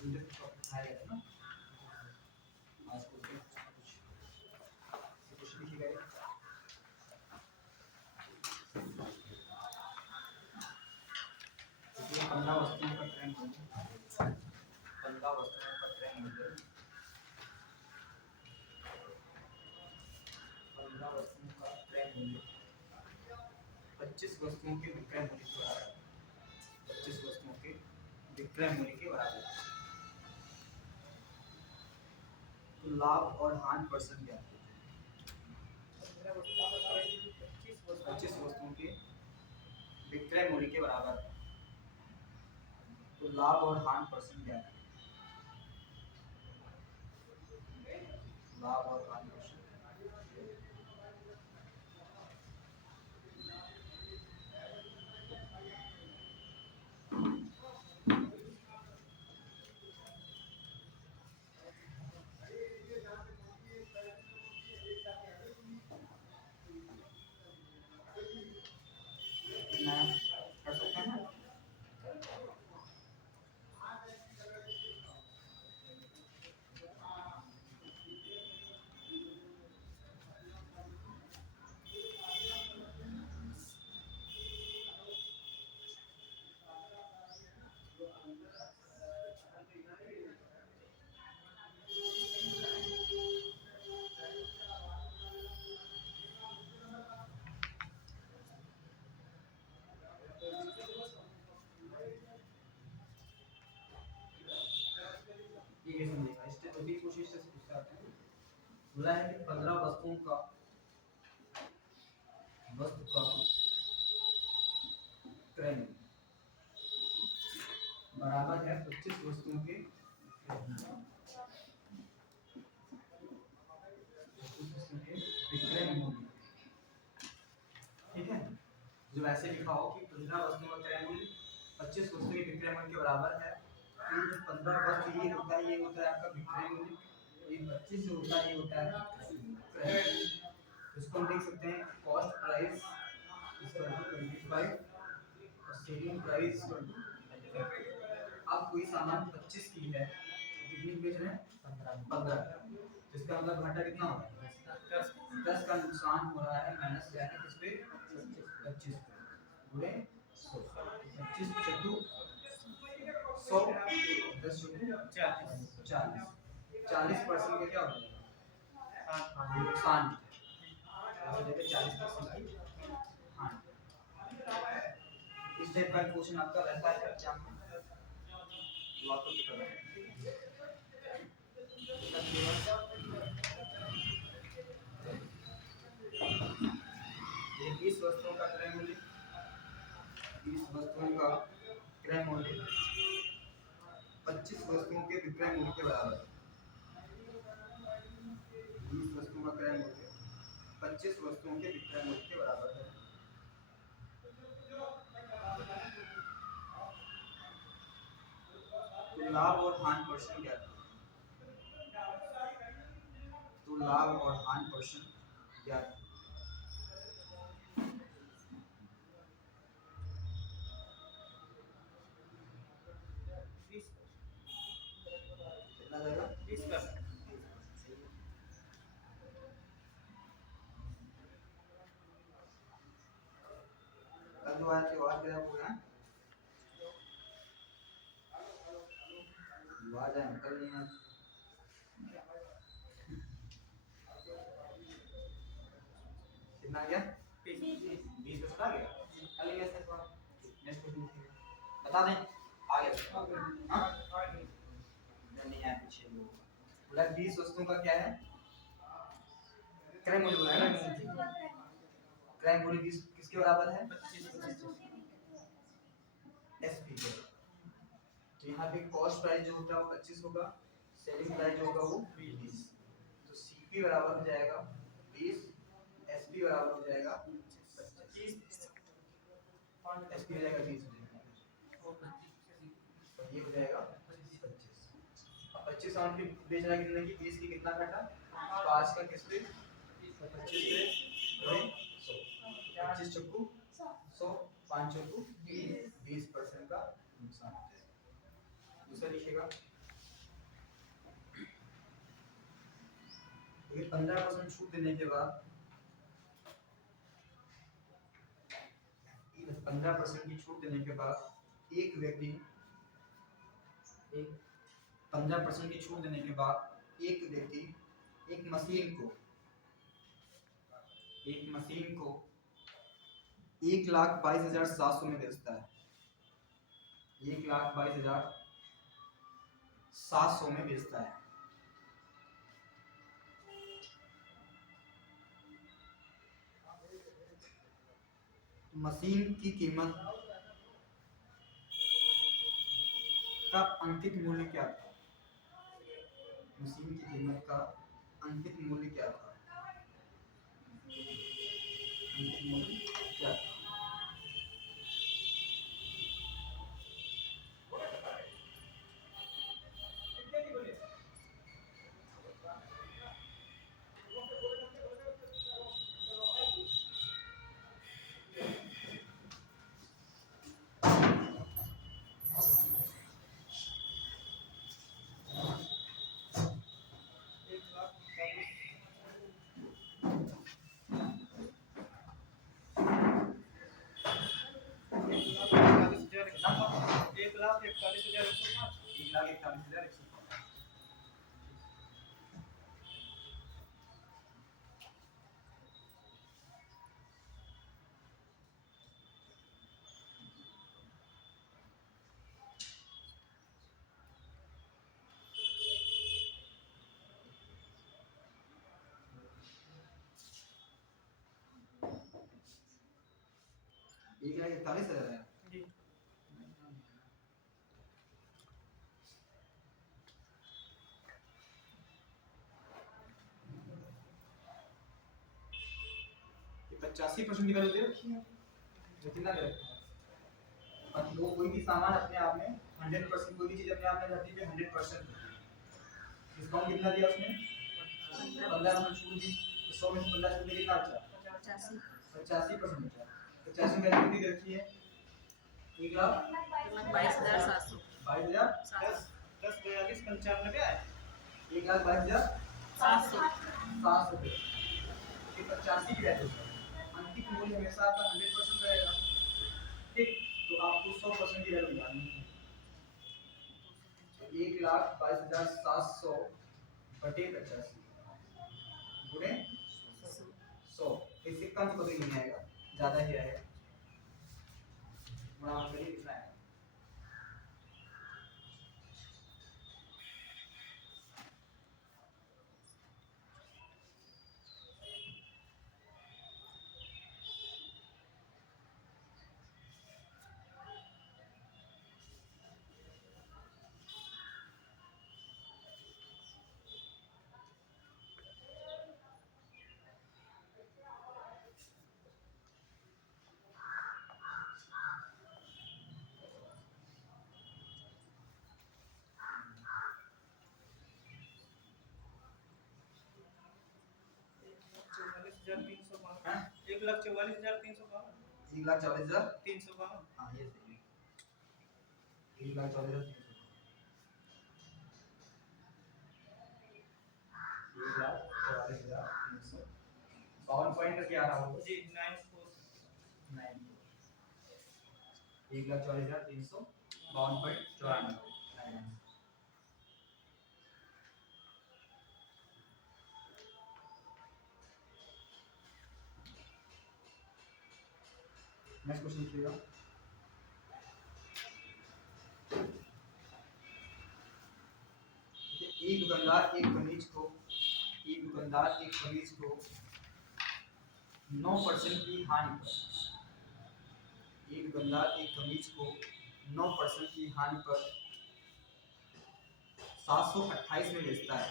Video उठाया गया था ना आज को कुछ लिखिएगा। ये 15 वस्तुओं का क्रय मूल्य 15 वस्तुओं का क्रय मूल्य 15 वस्तुओं का क्रय मूल्य 25 वस्तुओं के विक्रय मूल्य के बराबर है। 25 वस्तुओं के विक्रय मूल्य के बराबर है। तो लाभ और हानि परसेंट क्या है? 25 वस्तुओं के विक्रय मूल्य के बराबर है। तो लाभ और हानि परसेंट क्या है? लाभ और हानि परसेंट कितना है? कर सकते हैं ना? ये समझेगा। इससे अभी कोशिश से पूछते आते हैं। बोला है कि 15 वस्तु का क्रय बराबर है 25 वस्तुओं के विक्रय मूल्य। ठीक है, जो ऐसे लिखा हो कि 15 वस्तुओं का क्रय मूल्य 25 वस्तु के विक्रय मूल्य के बराबर है। फिर जो 15 वस्तु ये होता है आपका विक्रय मूल्य, ये 25 जो होता है ये होता है क्रय मूल्य। इसको हम लिख सकते हैं कॉस्ट प्राइस इक्वल टू 25 और सेलिंग प्राइस इक्वल टू 25। अब कोई सामान 25 की है तो कितनी बेच रहे हैं? 15। जिसका मतलब घाटा कितना हो रहा है? 10 का नुकसान हो रहा है माइनस क्या है किस पे? 25 पे गुणे 100। 25 चक्कू 100 10 चक्कू 40 40% का क्या हो जाएगा? नुकसान। ऐसे देखिए 40% की हानि। इस टाइप का क्वेश्चन आपका रहता है एग्जाम में। लॉट ऑफ करना है। ये 20 वस्तुओं का क्रय मूल्य 20 वस्तुओं का क्रय मूल्य 25 वस्तुओं के विक्रय मूल्य के बराबर है। 20 वस्तुओं का क्रय मूल्य 25 वस्तुओं के विक्रय मूल्य के बराबर है। तो लाभ और हानि परसेंट क्या है? तो लाभ और हानि परसेंट क्या है? कितना जाएगा? 20%। कल जो आया थे आज गया पूरा आवाज है कल नहीं है। कितना गया? 20% आ गया। कल ही ऐसे नेक्स्ट क्वेश्चन बता दें आ गया। हां नहीं है पीछे बोला 20 वस्तुओं का क्या है क्रय मूल्य बोला है ना। क्रय मूल्य किसके बराबर है? 25 एसपी के। तो यहाँ पे कॉस्ट प्राइस जो होता है वो 25 होगा, सेलिंग प्राइस जो होगा वो 20। तो सीपी बराबर हो जाएगा 20, एसपी बराबर हो जाएगा 25। एसपी हो जाएगा 20 और ये हो जाएगा 25। अब 25 साउंड की बेच रहा है कितने की? 20 की कितना घटा? 5 का किस पे? 25 पे वही 100। 25 चक्कू 100 5 चक्कू 20% का नुकसान हो जाएगा। दूसरा लिखिएगा 15% छूट देने के बाद 15% की छूट देने के बाद एक व्यक्ति एक 15% की छूट देने के बाद एक व्यक्ति एक मशीन को 1,22,700 में बेचता है। 1,22,700 में बेचता है। मशीन की कीमत का अंकित मूल्य क्या था? मशीन की कीमत का अंकित मूल्य क्या था? अंकित मूल्य क्या था? एक लाख 41,000 है जी। ये 85% की वैल्यू दे रखी है। कितना दे रखा है? और वो कोई भी सामान अपने आप में 100%, कोई भी चीज अपने आप में धरती पे 100% डिस्काउंट कितना दिया उसने? 15% छूट दी। तो 100 में से 15 छूट कितना बचा? 85% बचा। 85 वैल्यू कितनी दे रखी है? 1,22,700 10 42 95 आए। 1,22,700 ये 85 की वैल्यू है। अंकित मूल्य हमेशा आपका 100% रहेगा। ठीक, तो आपको 100% की वैल्यू निकालनी है। 1,22,700 बटे 85 गुणे 100। इससे कम तो कभी नहीं आएगा, ज्यादा ही आएगा। गुणा करिए कितना आएगा? हाँ? 1,44,352 1,44,352। हाँ ये सही है। 1,44,352। 1,44,352 पॉइंट करके आ रहा होगा जी। 1,44,352.94। नेक्स्ट क्वेश्चन लिखिएगा। एक दुकानदार एक कमीज को 9% की हानि पर एक दुकानदार एक कमीज को 9% की हानि पर 728 में बेचता है।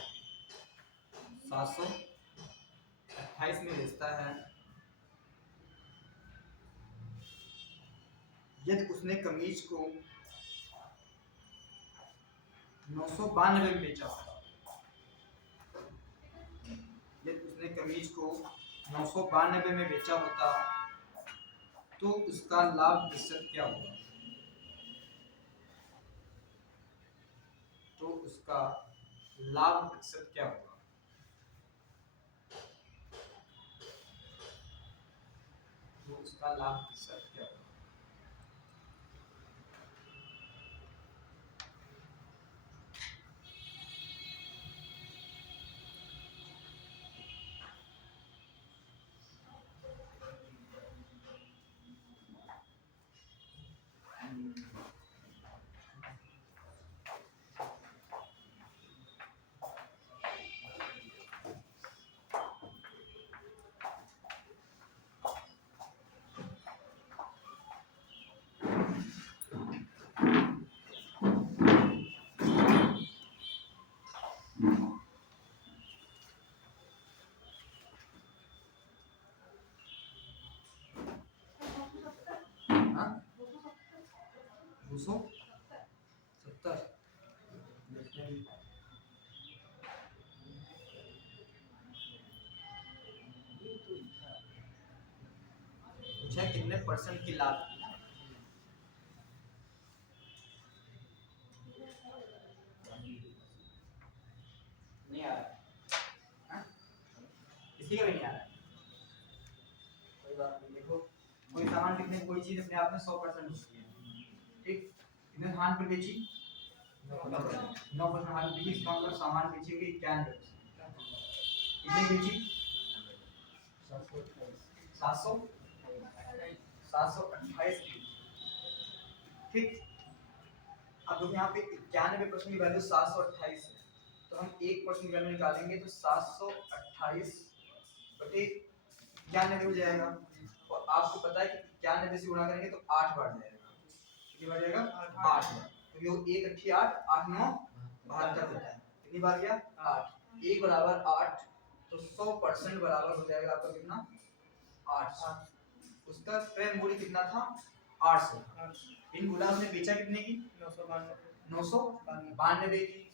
728 में बेचता है। यदि उसने कमीज को 992 में बेचा होता, यदि उसने कमीज को 992 में बेचा होता तो उसका लाभ प्रतिशत क्या होगा? तो उसका लाभ प्रतिशत क्या होगा? तो उसका लाभ सर क्या होगा? हाँ 270 पूछा है कितने परसेंट की लाभ नहीं आ रहा हाँ? किसी का भी नहीं आ रहा कोई बात नहीं देखो कोई सामान कितने कोई चीज अपने आप में 100% होती है ठीक कितने सामान पर बेची 9% हाल बेची इसका मतलब सामान बेची होगी 91 कितने बेची 700 728 की ठीक अब यहाँ पे 91% की वैल्यू 728 है तो हम 1% की वैल्यू निकालेंगे तो 728 बटे 91 हो जाएगा और आपको पता है कि 91 से गुणा करेंगे तो 8 बार जाएगा कितनी बार जाएगा 8 बार तो ये 1 अच्छी 8 8 9 72 होता है कितनी बार गया 8 1 बराबर 8 तो 100% बराबर हो जाएगा आपका कितना 800 उसका क्रय मूल्य कितना था 800 इन गुना उसने बेचा कितने की 992 की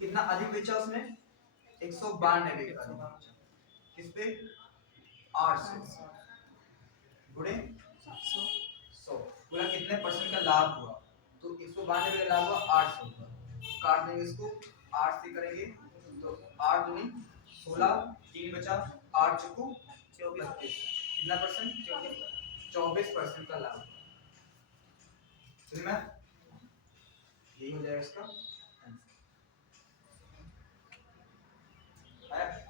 कितना अधिक बेचा उसने 192 का किस पे 800 गुणे 100 पूरा कितने परसेंट का लाभ हुआ तो 192 का लाभ हुआ 800 का काट देंगे इसको 8 से करेंगे तो 8 दूनी 16 3 बचा 8 चुकू 24 कितना परसेंट 24% का लाभ समझ में यही हो जाएगा इसका आंसर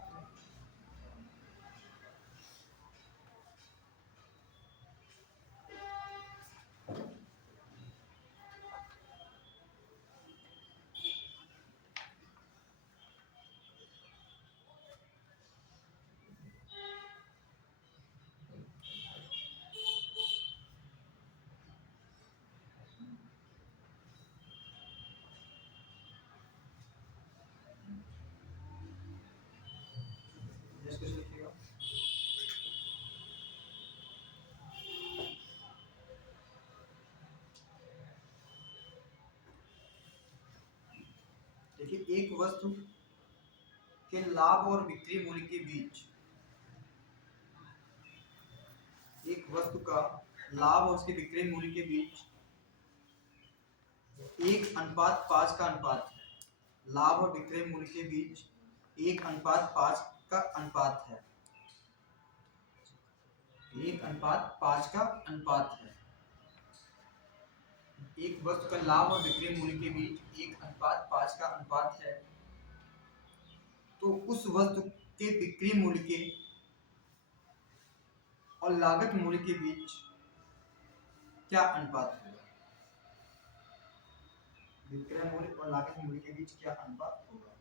कुछ लिखिएगा देखिए एक वस्तु के लाभ और बिक्री मूल्य के बीच एक वस्तु का लाभ और उसके बिक्री मूल्य के बीच 1:5 का अनुपात है लाभ और बिक्री मूल्य के बीच 1:5 का अनुपात है 1:5 का अनुपात है एक वस्तु का लाभ और बिक्री मूल्य के बीच 1:5 का अनुपात है तो उस वस्तु के बिक्री मूल्य के और लागत मूल्य के बीच क्या अनुपात होगा विक्रय मूल्य और लागत मूल्य के बीच क्या अनुपात होगा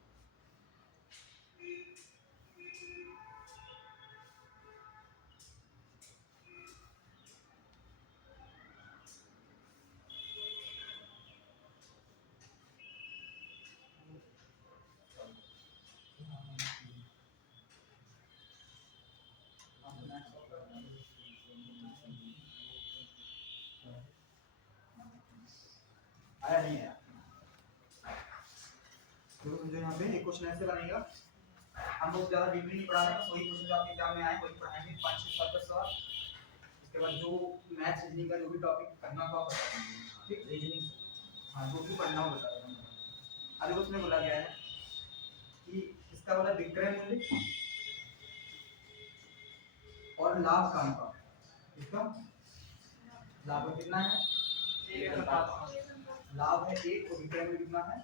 आया नहीं आया तो समझो यहाँ पे एक क्वेश्चन ऐसे बनेगा हम लोग ज़्यादा डीपली नहीं पढ़ा रहे हैं वही क्वेश्चन जो आपके एग्जाम में आए वही पढ़ाएंगे 5 6 7 सवाल उसके बाद जो मैथ्स रीजनिंग का जो भी टॉपिक करना होगा बता देंगे ठीक रीजनिंग हाँ जो भी पढ़ना हो बता देंगे अभी उसमें बोला गया है कि इसका बोला विक्रय मूल्य और लाभ का अनुपात, इसका लाभ कितना है, लाभ है 1 और विक्रय मूल्य कितना है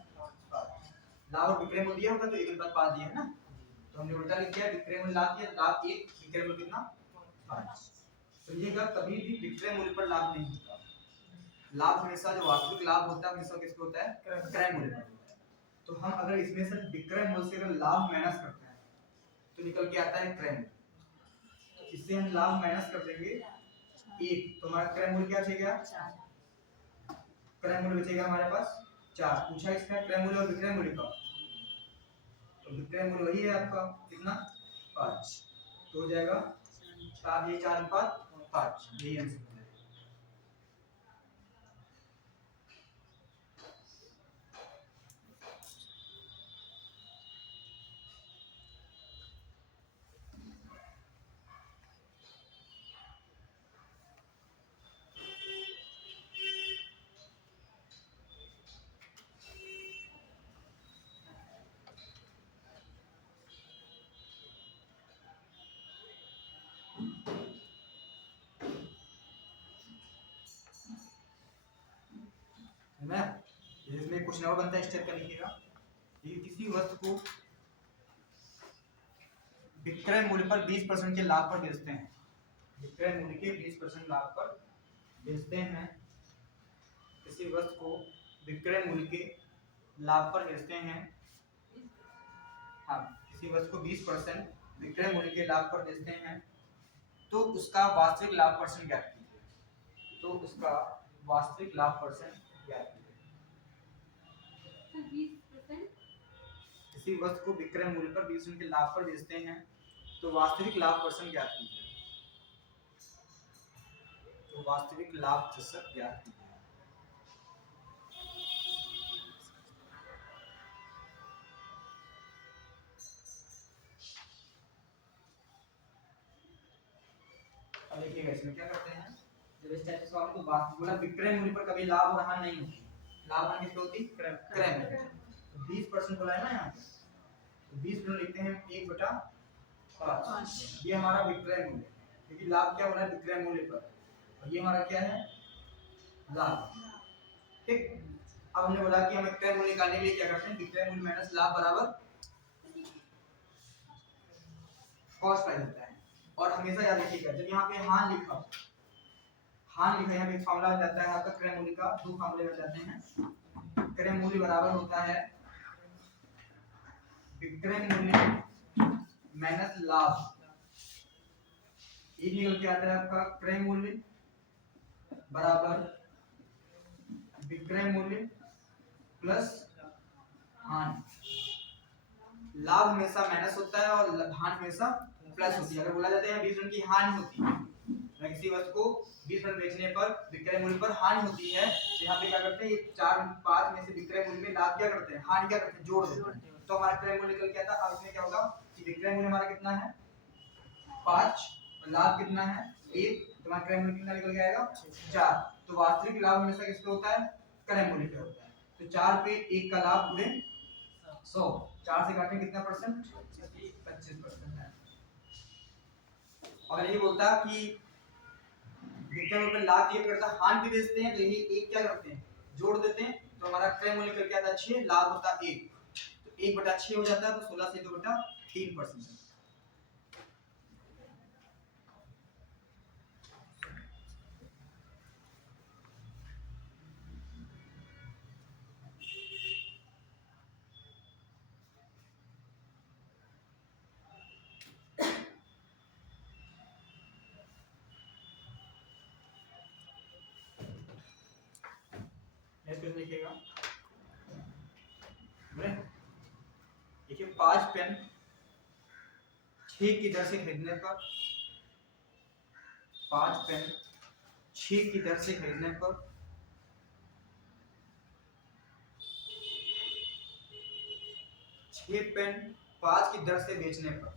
5। लाभ और विक्रय मूल्य दिया होगा तो 1:5 दिया है ना, तो हमने उल्टा लिख दिया, विक्रय मूल्य लाभ दिया, लाभ 1 विक्रय मूल्य कितना 5। समझिएगा कभी भी विक्रय मूल्य पर लाभ नहीं होता, लाभ हमेशा जो वास्तविक लाभ होता है हमेशा किस पे होता है, क्रय मूल्य पर होता है। तो हम अगर इसमें से विक्रय मूल्य से अगर लाभ माइनस करते हैं तो निकल के आता है क्रय मूल्य। इससे हम लाभ माइनस कर देंगे 1, तो हमारा क्रय मूल्य क्या बचेगा, क्रय मूल्य बचेगा हमारे पास 4। पूछा इसका क्रय मूल्य और विक्रय मूल्य का, तो विक्रय मूल्य वही है आपका कितना 5, तो हो जाएगा 4, ये 4:5, यही आंसर है। है ना, इसमें कुछ नया बनता है, स्टेप का लिखिएगा। ये किसी वस्तु को विक्रय मूल्य पर 20% के लाभ पर बेचते हैं, विक्रय मूल्य के 20% लाभ पर बेचते हैं, किसी वस्तु को विक्रय मूल्य के लाभ पर बेचते हैं, हाँ किसी वस्तु को 20% विक्रय मूल्य के लाभ पर बेचते हैं, तो उसका वास्तविक लाभ परसेंट ज्ञात कीजिए, तो उसका वास्तविक लाभ परसेंट ज्ञात कीजिए। किसी वस्तु को विक्रय मूल्य पर 20% के लाभ पर बेचते हैं, तो वास्तविक लाभ परसेंट ज्ञात कीजिए, तो वास्तविक लाभ प्रतिशत ज्ञात कीजिए। अब देखिएगा इसमें क्या करते हैं, जब इस टाइप से सवाल तो बात बोला विक्रय मूल्य पर कभी लाभ और हानि नहीं होती, लाभ हानि किसकी होती, क्रय मूल्य। तो 20% बोला है ना यहाँ पे, तो 20% लिखते हैं 1/5, ये हमारा विक्रय मूल्य, क्योंकि लाभ क्या हो रहा है विक्रय मूल्य पर, और ये हमारा क्या है लाभ, ठीक। अब हमने बोला कि हमें क्रय मूल्य निकालने के लिए क्या करते हैं, विक्रय मूल्य माइनस लाभ बराबर कॉस्ट प्राइस होता है। और हमेशा याद रखिएगा जब यहाँ पे हान लिखा, हान लिखा यहाँ पे एक फार्मूला बन जाता है आपका क्रय मूल्य का, दो फार्मूले बन जाते हैं। क्रय मूल्य बराबर होता है विक्रय मूल्य माइनस लाभ, ये निकल के आता है आपका क्रय मूल्य बराबर विक्रय मूल्य प्लस हान। लाभ हमेशा माइनस होता है और हान हमेशा प्लस होती है। अगर बोला जाता है 20% की हानि होती है, किसी वस्तु को 20% बेचने पर विक्रय मूल्य पर हानि होती है, तो यहाँ पे क्या करते हैं, ये 4-5 में से विक्रय मूल्य में लाभ क्या करते हैं, हानि क्या करते हैं, जोड़ देते हैं, तो हमारा क्रय मूल्य निकल के आता है। अब इसमें क्या होगा कि विक्रय मूल्य हमारा कितना है 5 और लाभ कितना है 1, तो हमारा क्रय मूल्य कितना निकल के आएगा 4। तो वास्तविक लाभ हमेशा किस पे होता है, क्रय मूल्य पे होता है। तो 4 पे 1 का लाभ पूरे 100, 4 से काटें कितना परसेंट, 25% है। अगर ये बोलता कि विक्रय मूल्य पे लाभ ये करता हानि भी बेचते हैं, तो यही एक क्या करते हैं जोड़ देते हैं, तो हमारा क्रय मूल्य करके आता है 6, लाभ होता है 1, तो 1/6 हो जाता है, तो 16 से 2/3%। लिखिएगा देखिए 5 पेन 6 की दर से खरीदने पर, 5 पेन 6 की दर से खरीदने पर 6 पेन 5 की दर से बेचने पर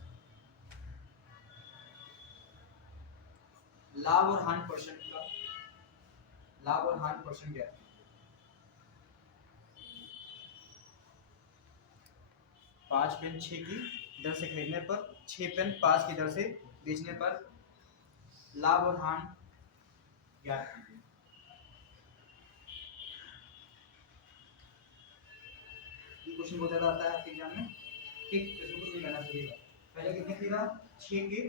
लाभ और हानि परसेंट का, लाभ और हानि परसेंट क्या है, 5 पेन 6 की दर से खरीदने पर, 6 पेन 5 की दर से बेचने पर लाभ और हानि ज्ञात कीजिए। ये क्वेश्चन बहुत ज्यादा आता है आपके एग्जाम में। ठीक, इसमें कुछ नहीं करना चाहिए। पहले कितने की था 6 के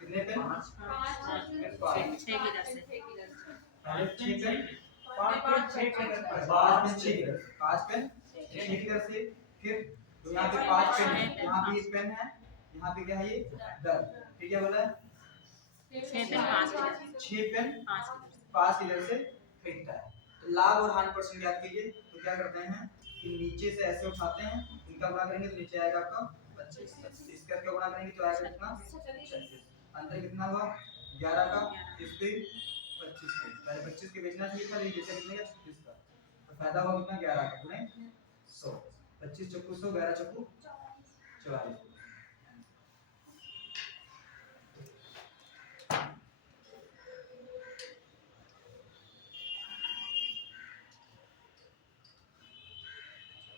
कितने पे 5 छः की दर से पहले 6 पे 5 पे 6 के दर से 5 पे 6 की दर से फिर तो यहाँ पे 5 पेन है, यहाँ पे एक पेन है, यहाँ पे क्या है ये 10। फिर क्या बोला है 6 पेन 5 की दर 6 पेन 5 5 की दर से खरीदता है। तो लाभ और हानि परसेंट याद कीजिए। तो क्या करते हैं कि नीचे से ऐसे उठाते हैं, इनका गुणा करेंगे तो नीचे आएगा आपका 25, इसका क्या गुणा करेंगे तो आएगा कितना 36। अंतर कितना हुआ 11 का, इस पे 25 के। पहले 25 के बेचना चाहिए था, लेकिन बेचा कितने का 36 का। तो फायदा हुआ कितना 11 का गुणे 100। 25 चक्कू 100, 11 चक्कू 44।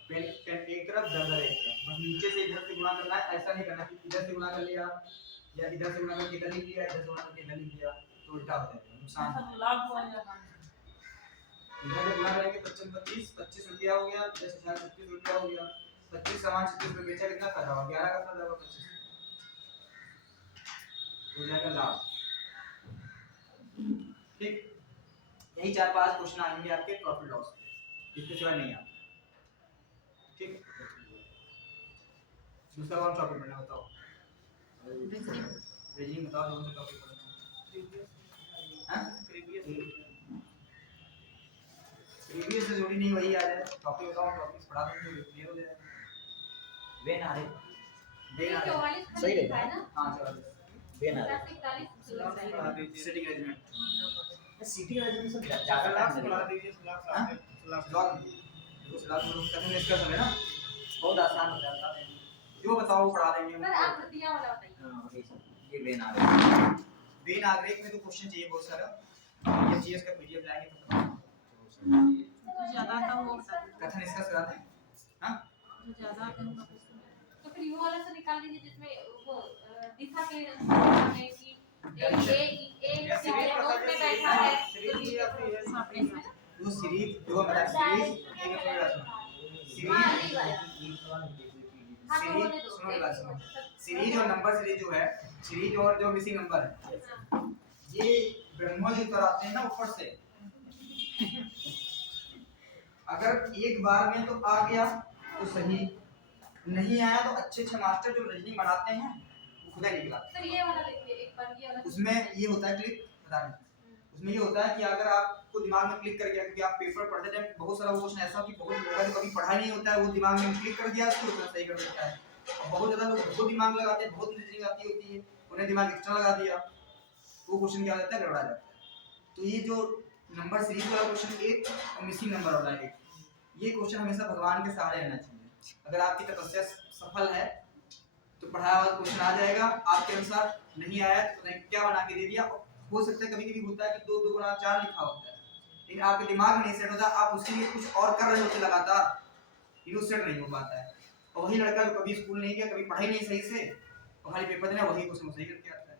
पेन एक तरफ दर्जन एक तरफ, बस नीचे से इधर से गुणा करना है। ऐसा नहीं करना कि इधर से गुणा कर लिया या इधर से गुणा करके इधर लिख लिया, इधर से गुणा करके इधर लिख लिया, तो उल्टा हो जाएगा, नुकसान हो जाएगा। लाभ हुआ या हानि इधर से गुणा करेंगे 25 25 रुपया हो गया, 10,000 36 रुपया हो गया। 25 सामान 36 में बेचा, कितना फायदा हुआ 11 का फायदा हुआ 25 हो जाएगा लाभ। ठीक, यही 4-5 क्वेश्चन आएंगे आपके प्रॉफिट लॉस के, इसके सिवा नहीं आते। ठीक, दूसरा कौन टॉपिक पढ़ना बताओ। रीजनिंग बताओ, कौन सा टॉपिक पढ़ना है? प्रीवियस से जुड़ी नहीं वही आ जाए टॉपिक बताओ, टॉपिक पढ़ा देंगे क्लियर हो जाएगा। वेन आ रहे सही रहेगा ना। हां चलो वेन आ रहे सिटी मैनेजमेंट सिटी राइजिंग सब ज्यादा लाभ टाइम बढ़ा लगेगा। दीजिए लाभ ब्लॉक देखो सलाह में कथन इसका सब है ना, बहुत आसान हो जाता है। जो बताओ पढ़ा देंगे हम। हाँ, ये वेन आ रहे वेन आग्रेक में तो क्वेश्चन चाहिए बहुत सारा, ये जीएस का पीडीएफ लाएंगे तो बताओ। ज्यादा आता वो बता दीजिए। कथन इसका कराते हैं हां, जो ज्यादा आता है उनका तो फिर यू वाला से निकाल लीजिए जिसमें वो दिशा के हमें कि ए बोर्ड में बैठा है सामने में वो सीरीज जो हमारा सीरीज एक सीरीज और नंबर सीरीज जो है, सीरीज और जो मिसिंग नंबर है, ये ब्रह्मा जी उतर आते हैं ना ऊपर से। अगर एक बार में तो आ गया तो सही, नहीं आया तो अच्छे अच्छे मास्टर जो रीजनिंग बनाते हैं वो खुद ही निकला। सर ये वाला देखिए एक बार ये वाला उसमें ये होता है क्लिक बताने, उसमें ये होता है कि अगर आपको दिमाग में क्लिक कर गया, क्योंकि आप पेपर पढ़ते टाइम बहुत सारा क्वेश्चन ऐसा कि बहुत लोगों ने कभी पढ़ा नहीं होता है, वो दिमाग में क्लिक कर दिया उसको उतना सही कर देता है। और बहुत ज्यादा लोग बहुत दिमाग लगाते हैं, बहुत रीजनिंग आती होती है, उन्हें दिमाग एक्स्ट्रा लगा दिया, वो क्वेश्चन क्या होता है गड़बड़ा जाता है। तो ये जो नंबर सीरीज वाला क्वेश्चन एक और मिसिंग नंबर वाला एक, ये क्वेश्चन हमेशा भगवान के सहारे रहना चाहिए। अगर आपकी तपस्या सफल है तो पढ़ाया हुआ क्वेश्चन आ जाएगा आपके अनुसार, नहीं आया तो क्या बना के दे दिया। हो सकता है कभी-कभी होता है कि 2 2 गुना 4 लिखा होता है, लेकिन आपके दिमाग में नहीं सेट होता, आप उसके लिए कुछ और कर रहे होते लगातार, ये सेट नहीं हो पाता है। और वही लड़का जो कभी स्कूल नहीं गया, कभी पढ़ाई नहीं सही से, और खाली पेपर देना वही क्वेश्चन सही करके आता है।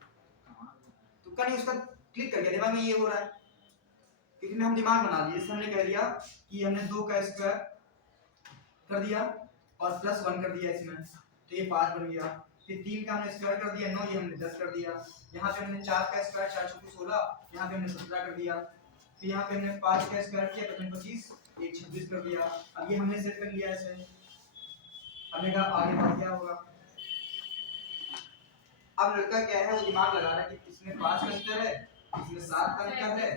तो कहीं उसका क्लिक कर गया दिमाग में, ये हो रहा है क्योंकि हम दिमाग बना लिए। जैसे हमने कह दिया कि हमने 2 का स्क्वायर कर दिया और +1 कर दिया इसमें, तो ये 5 बन गया। फिर 3 का हमने स्क्वायर कर दिया 9, ये हमने 10 कर दिया। यहाँ पे हमने 4 का स्क्वायर 4 चौको 16, यहाँ पे हमने 17 कर दिया। फिर यहाँ पे हमने 5 का स्क्वायर किया तो हमने 25, 1 26 कर दिया। अब ये हमने सेट कर लिया ऐसे, हमने कहा आगे बढ़ गया होगा। अब लड़का क्या है, वो दिमाग लगा रहा है कि इसमें 5 का अंतर है, इसमें 7 का अंतर है,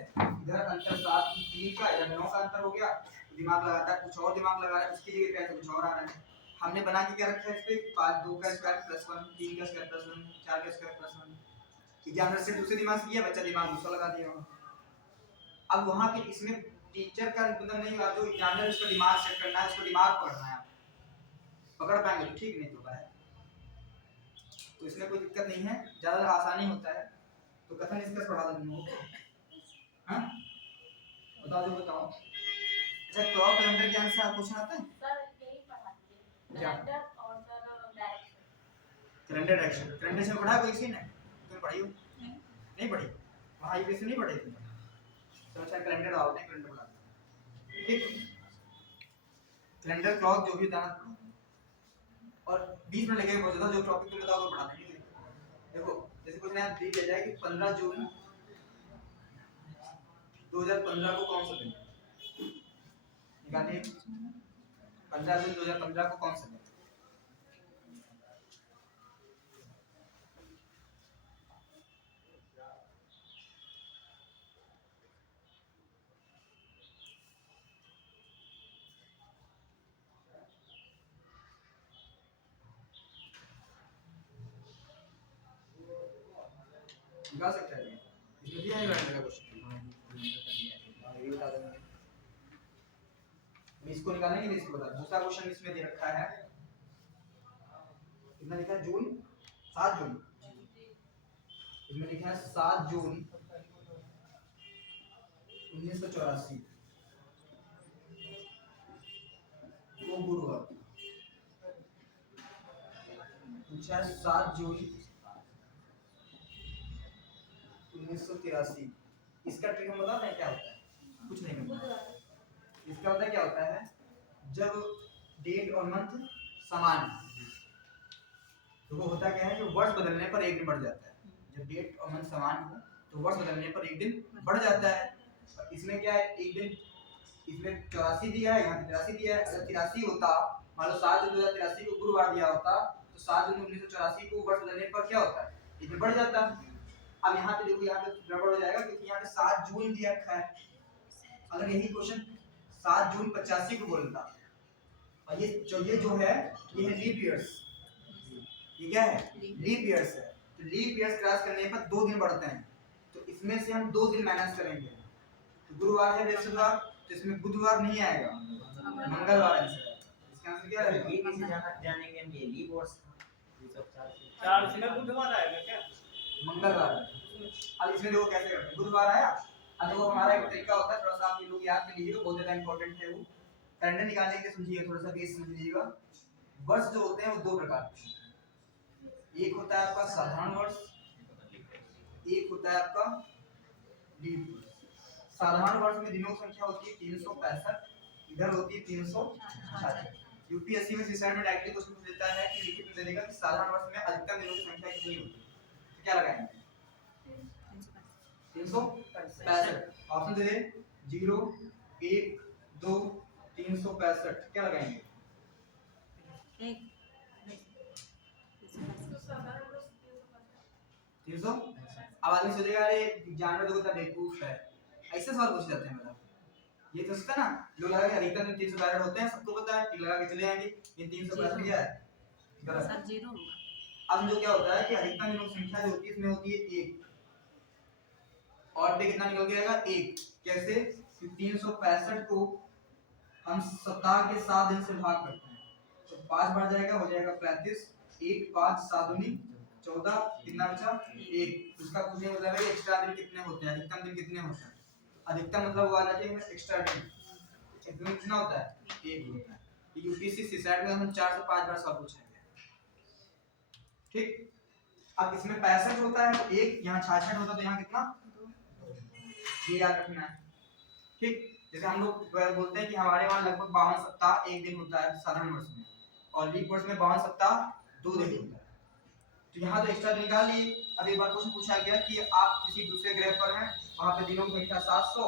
इधर अंतर 7 3 का, इधर 9 का अंतर हो गया। दिमाग लगाता है, कुछ और दिमाग लगा रहा है, उसकी जगह पे कुछ और आ रहा है। हमने बना के क्या रखा है इस पे 5 2 का स्क्वायर +1, 3 का स्क्वायर +1, 4 का स्क्वायर +1। एग्जामिनर से दूसरे दिमाग से किया, बच्चा दिमाग दूसरा लगा दिया। अब वहां पे इसमें टीचर का मतलब नहीं, आप जो एग्जामिनर उसका दिमाग सेट करना है, उसका दिमाग पकड़ना है। पकड़ पाएंगे तो ठीक, नहीं तो है तो इसमें कोई दिक्कत नहीं है, ज्यादा आसानी होता है। तो कथन इसका पढ़ा दूंगा हां, बताओ जो बताओ। अच्छा, क्लॉक कैलेंडर के आंसर आप क्वेश्चन आता है सर यही पढ़ा दीजिए कैलेंडर और sir direction. Calendar direction, calendar से पढ़ा कोई सीन है तुम पढ़ी हो नहीं पढ़ी वहाँ यूपीएससी नहीं पढ़ी थी। तो अच्छा कैलेंडर डालते हैं, कैलेंडर बनाते हैं, ठीक। कैलेंडर क्लॉक जो भी होता है और 20 मिनट लगेगा बहुत ज़्यादा, जो टॉपिक तुम बताओ तो पढ़ा देंगे। देखो जैसे कुछ नया दी जाए कि 15 जून 2015 को कौन सा दिन निकालिए, 15 जून 2015 को कौन सा दिन? निकाल सकते हैं इसमें दिया है मेरा क्वेश्चन, ये बता देंगे। इसको निकालेंगे, इसको बता। दूसरा क्वेश्चन इसमें दे रखा है, कितना लिखा है? जून 7 जून, इसमें लिखा है 7 जून 1984 वो गुरुवार। पूछा है 7 जून 1983, इसका ट्रिक हम बता दें क्या होता है? कुछ नहीं करना, इसका होता है क्या होता है, जब डेट और मंथ समान तो वो होता क्या है कि वर्ष बदलने पर एक दिन बढ़ जाता है। जब डेट और मंथ समान हो तो वर्ष बदलने पर एक दिन बढ़ जाता है। इसमें क्या है, एक दिन इसमें 84 दिया है, यहाँ 83 दिया है। अगर 83 होता, मान लो 7 जून 2083 को गुरुवार दिया होता तो 7 जून 1984 को वर्ष बदलने पर क्या होता है, एक दिन बढ़ जाता। अब यहाँ पे देखो, यहाँ पे गड़बड़ हो जाएगा क्योंकि यहाँ पे 7 जून दिया रखा है। अगर यही क्वेश्चन 7 जून 85 को बोलता, और ये जो है ये है लीप ईयर्स, ये क्या है? लीप ईयर्स है। तो लीप ईयर्स क्रॉस करने पर 2 दिन बढ़ते हैं, तो इसमें से हम 2 दिन माइनस करेंगे। तो गुरुवार है बृहस्पतिवार, तो इसमें बुधवार नहीं आएगा, मंगलवार आंसर है। इसका आंसर क्या है? ये कैसे जानेंगे हम? ये लीप वर्स ये सब 4 में बुधवार आएगा क्या? मंगलवार। अब इसमें देखो कैसे करते हैं, बुधवार आया। अब देखो हमारा एक तरीका होता है, थोड़ा सा आप लोग याद कर लीजिएगा, बहुत ज्यादा इंपॉर्टेंट है वो। कैलेंडर निकालने के समझिए, थोड़ा सा बेस समझ लीजिएगा। वर्ष जो होते हैं वो 2 प्रकार के, एक होता है आपका साधारण वर्ष, एक होता है आपका लीप। साधारण वर्ष में दिनों की संख्या होती है 365, इधर होती है 366। यूपीएससी में इस में डायरेक्टली क्वेश्चन पूछ देता है कि लिखित में दे देगा कि साधारण वर्ष में अधिकतम दिनों की संख्या कितनी होती है, तो क्या लगाएंगे? 365। ऑप्शन दे दे 0 1 2 365, क्या लगाएंगे? 300। अब आदमी सोचेगा अरे जानवर तो कितना बेवकूफ है, ऐसे सवाल पूछ जाते हैं। मतलब ये तो सोचता ना, लोग लगा कि अधिकतम दिन 365 होते हैं, सबको पता है, टिक लगा के चले आएंगे। इन 365 क्या है? गलत। सर जीरो अब जो क्या होता है कि अधिकतम दिनों की संख्या जो होती है इसमें होती है 1, और पे कितना निकल के आएगा? 1। कैसे? कि 365 को हम सप्ताह के 7 दिन से भाग करते हैं, तो 5 बढ़ जाएगा, हो जाएगा 35। 1 5 7 दूनी 14, कितना बचा? 1। उसका पूछने मतलब है एक्स्ट्रा दिन कितने होते हैं, अधिकतम दिन कितने होते हैं। अधिकतम मतलब वो आ जाती है एक्स्ट्रा दिन, इसमें कितना होता है? 1 होता है। यूपीएससी सीसैट में हम 4 से 5 बार सवाल पूछेंगे, ठीक। अब इसमें 65 होता है तो 1, यहाँ 66 होता तो यहाँ कितना? ये याद रखना है, ठीक। जैसे हम लोग बोलते हैं कि हमारे वहाँ लगभग 52 सप्ताह 1 दिन होता है साधारण वर्ष में, और लीप वर्ष में 52 सप्ताह 2 दिन होता है। तो यहाँ तो एक्स्ट्रा निकाल लिए। अब एक बार क्वेश्चन पूछा गया कि आप किसी दूसरे ग्रह पर हैं, वहाँ पे दिनों की संख्या 700,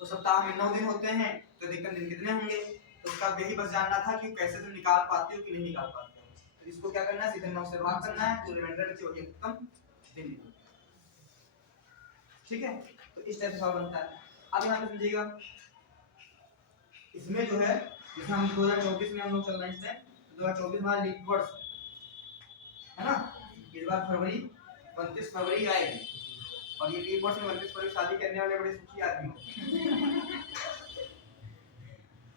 तो सप्ताह में 9 दिन होते हैं, तो अधिकतम दिन कितने होंगे? तो उसका यही बस जानना था कि कैसे तुम निकाल पाते हो कि नहीं निकाल पाते हो। तो इसको क्या करना है, सीधे 9 से भाग करना है, तो रिमाइंडर बचे वही अधिकतम दिन, ठीक है। तो इस टाइप से सवाल बनता है। अब यहाँ पे समझिएगा, इसमें जो है जैसे हम 2024 में हम लोग चल रहे हैं, 2024 हमारा लीप वर्ष है ना, इस बार फरवरी 29 फरवरी आएगी, और ये लीप वर्ष में 29 फरवरी शादी करने वाले बड़े सुखी आदमी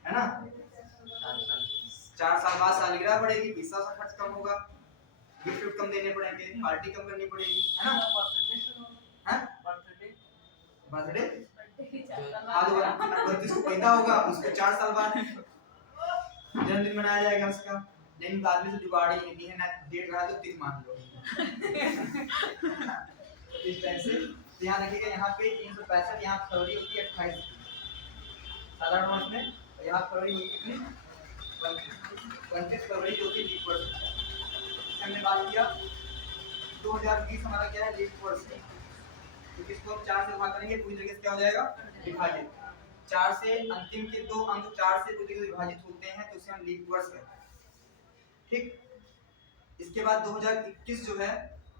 है ना। 4 साल बाद सालगिरह बढ़ेगी, पैसा सा खर्च कम होगा, गिफ्ट कम देने पड़ेंगे, पार्टी कम करनी पड़ेगी, है ना। बर्थडे आज 29 को पैदा होगा, उसके 4 साल बाद जन्मदिन मनाया जाएगा उसका। लेकिन बाद में से जुगाड़ ही नहीं है ना, डेट रहा तो 3 मान लो तो इस टाइप से तो यहाँ देखिएगा यहाँ पे 365, यहाँ फरवरी होती है 28 साधारण वर्ष में, और यहाँ फरवरी होती है कितनी 29 फरवरी जो कि लीप वर्ष है। हमने बात किया 2020 हमारा क्या है लीप वर्ष है, तो इसको हम 4 से भाग करेंगे पूरी तरीके से क्या हो जाएगा विभाजित, 4 से अंतिम के 2 अंक 4 से पूरी तरीके से विभाजित होते हैं तो उसे हम लीप वर्ष कहते हैं। ठीक, इसके बाद 2021 जो है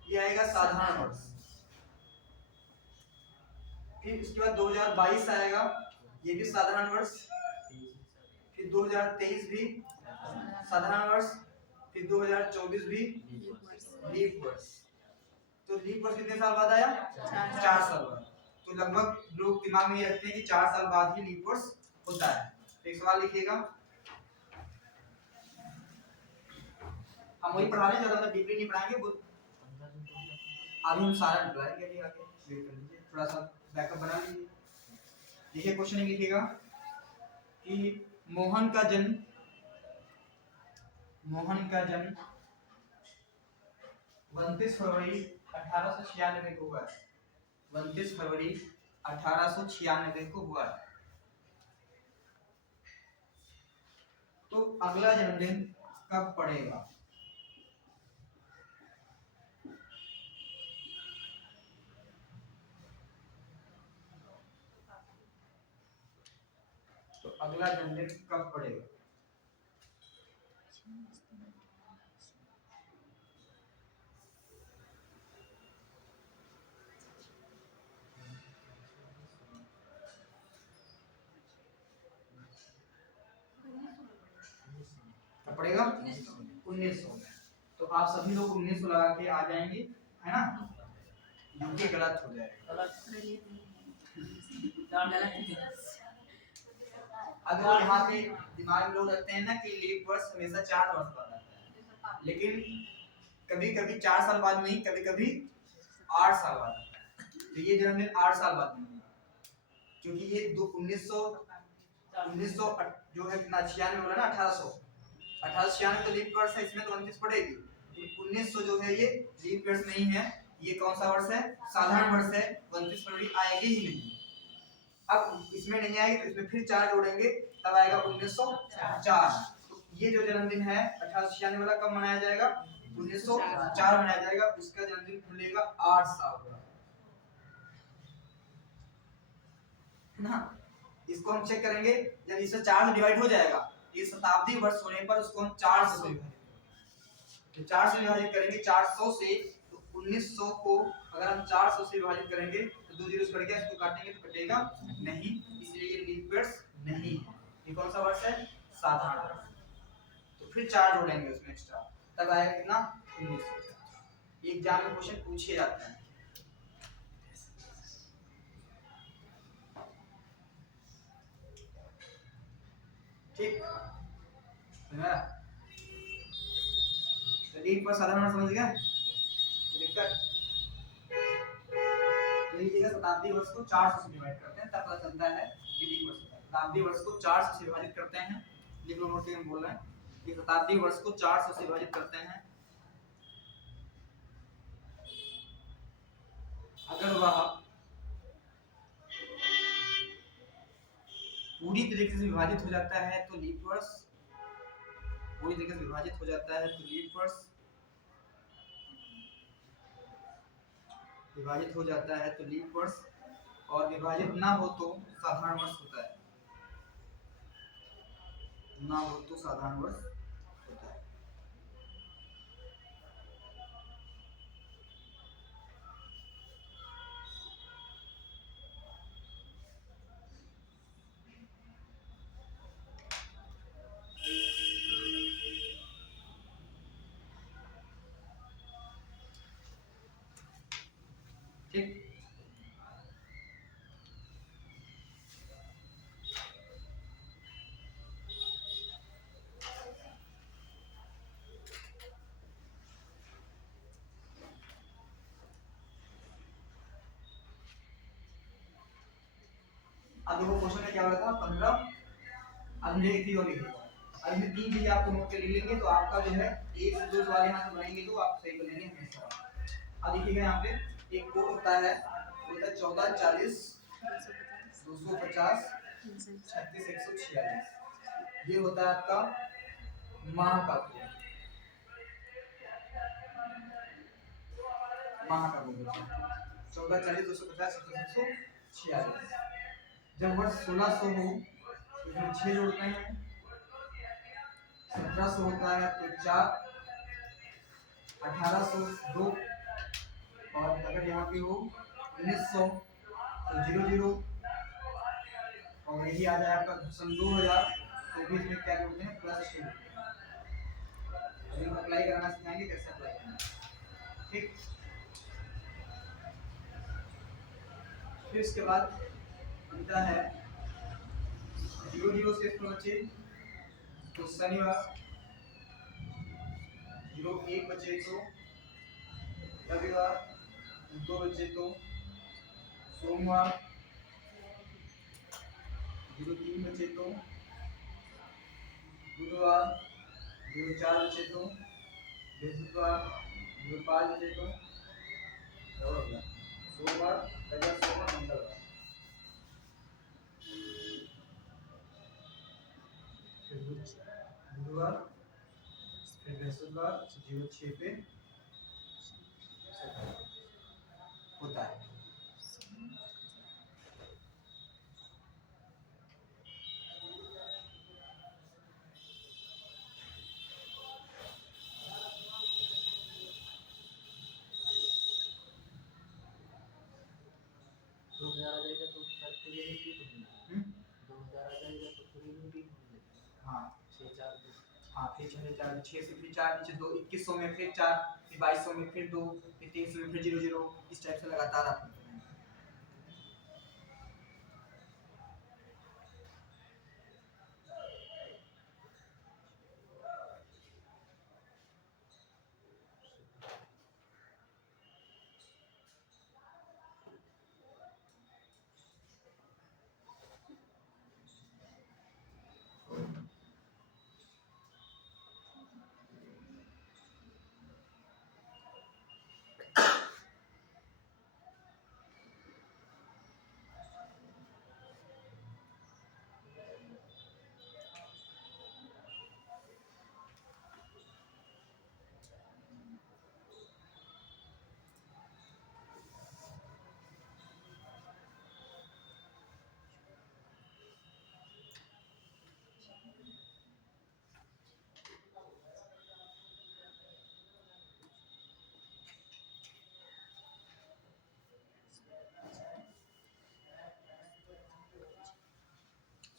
ये आएगा साधारण वर्ष, फिर उसके बाद 2022 आएगा ये भी साधारण वर्ष, फिर 2023 भी साधारण वर्ष, फिर 2024 भी लीप वर्ष। तो लीप वर्ष कितने साल बाद आया 4 साल बाद, तो लगभग लोग दिमाग में ये रखते हैं कि 4 साल बाद ही लीप वर्ष होता है। तो एक सवाल लिखिएगा, हम वही पढ़ा रहे हैं, ज्यादा डीपली नहीं पढ़ाएंगे, अभी हम सारा पढ़ाएंगे, अभी आगे वेट कर लीजिए, थोड़ा सा बैकअप बना लीजिए। देखिए क्वेश्चन लिखिएगा कि मोहन का जन्म 29 फरवरी 1896 को हुआ है, 29 फरवरी 1896 को हुआ है। तो अगला जन्मदिन कब पड़ेगा? तो अगला जन्मदिन कब पड़ेगा? कब पड़ेगा 1900 में। तो आप सभी लोग 1900 लगा के आ जाएंगे, है ना, क्योंकि गलत हो जाएगा। अगर यहाँ पे दिमाग में लोग रखते हैं ना कि लीप वर्ष हमेशा 4 वर्ष बाद आता है, लेकिन कभी कभी 4 साल बाद नहीं, कभी कभी 8 साल बाद आता है। तो ये जन्मदिन 8 साल बाद नहीं होगा, क्योंकि ये 1900 जो है कितना 96 बोला ना, 1896 तो लीप वर्ष है, इसमें तो 29 पड़ेगी। 1900 जो है ये लीप वर्ष नहीं है, ये कौन सा वर्ष है साधारण वर्ष है, 29 फरवरी आएगी ही नहीं। अब इसमें नहीं आएगी तो इसमें फिर 4 जोड़ेंगे तब आएगा 1904। तो ये जो जन्मदिन है 1896 वाला कब मनाया जाएगा 1904 मनाया जाएगा, उसका जन्मदिन खुलेगा 8 साल बाद, है ना। इसको हम चेक करेंगे, जब इससे 4 से डिवाइड हो जाएगा, ये शताब्दी वर्ष होने पर उसको हम 400 से विभाजित, 4 से विभाजित करेंगे 400 से, तो 1900 को अगर हम 400 से विभाजित करेंगे तो 2 जीरो कट गया, इसको काटेंगे तो कटेगा नहीं, इसलिए ये लीप वर्ष नहीं है। ये कौन सा वर्ष है साधारण वर्ष। तो फिर 4 जोड़ेंगे उसमें एक्स्ट्रा, तब आएगा कितना 1900। ये एग्जाम में क्वेश्चन पूछे जाते हैं। ठीक है, तो लीप वर्ष साधारण वर्ष समझ गया, दिक्कत लीजिएगा। शताब्दी वर्ष को 400 से डिवाइड करते हैं तब पता चलता है कि लीप वर्ष होता है। शताब्दी वर्ष को 400 से विभाजित करते हैं, लिख लो नोट से, हम बोल रहे हैं कि शताब्दी वर्ष को 400 से विभाजित करते हैं, अगर वह पूरी तरीके से विभाजित हो जाता है तो लीप वर्ष, पूरी तरीके से विभाजित हो जाता है तो लीप वर्ष, विभाजित हो जाता है तो लीप वर्ष, और विभाजित ना हो तो साधारण वर्ष होता है, ना हो तो साधारण वर्ष होता है। ठीक, अब देखो क्वेश्चन में क्या बोला था 15, अब मुझे एक और लिखिए, अब इसमें 3 चीजें आपको नोट के लिख लेंगे तो आपका जो है 1 से 2 सवाल यहाँ से बनाएंगे तो आप सही कर लेंगे हमेशा। अब देखिएगा यहाँ पे एक कोड होता है 14, 40, 250, 36, 146। ये होता है आपका माह का कोड, माह का कोड 14, 40, 250, 36, 146। जब वर्ष 1600 हो तो इसमें 6 जोड़ते हैं, 1700 होता है तो 4, 1800 2, और अगर यहाँ पे हो 1900 तो 00, और यही आ जाए आपका सन 2000 तो भी इसमें क्या करते हैं प्लस 6। अभी हम अप्लाई करना सिखाएंगे कैसे अप्लाई करना है, ठीक। फिर इसके बाद बनता है 00 से बचे तो शनिवार, 01 बचे तो रविवार, 2 बचे तो सोमवार, 03 बचे तो बुधवार, 04 बचे तो बृहस्पतिवार, 05 बचे तो सोमवार, रविवार, सोमवार, मंगलवार। बुधवार, फिर बृहस्पतिवार 06 पे होता है। हाँ हाँ, फिर 6 से फिर 4 नीचे 2, 2100 में फिर 4, फिर 2200 में फिर 2, फिर 2300 में फिर 00, इस टाइप से लगातार आप करते हैं।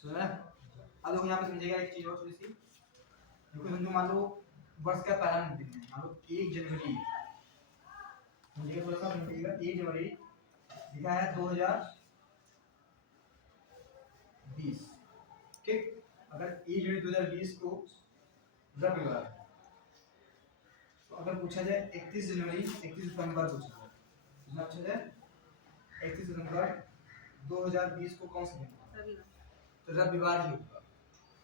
सुना है? अब लोग यहाँ पे समझिएगा एक चीज और थोड़ी सी। देखो समझो, मान लो वर्ष का पहला दिन है, मान लो 1 जनवरी, समझिएगा थोड़ा सा, समझिएगा 1 जनवरी लिखा है 2020, ठीक। अगर 1 जनवरी 2020 को रविवार, तो अगर पूछा जाए 31 जनवरी, 31 दिसंबर पूछा जाए, पूछा जाए 31 दिसंबर 2020 को कौन सा दिन था, तो रविवार ही होगा,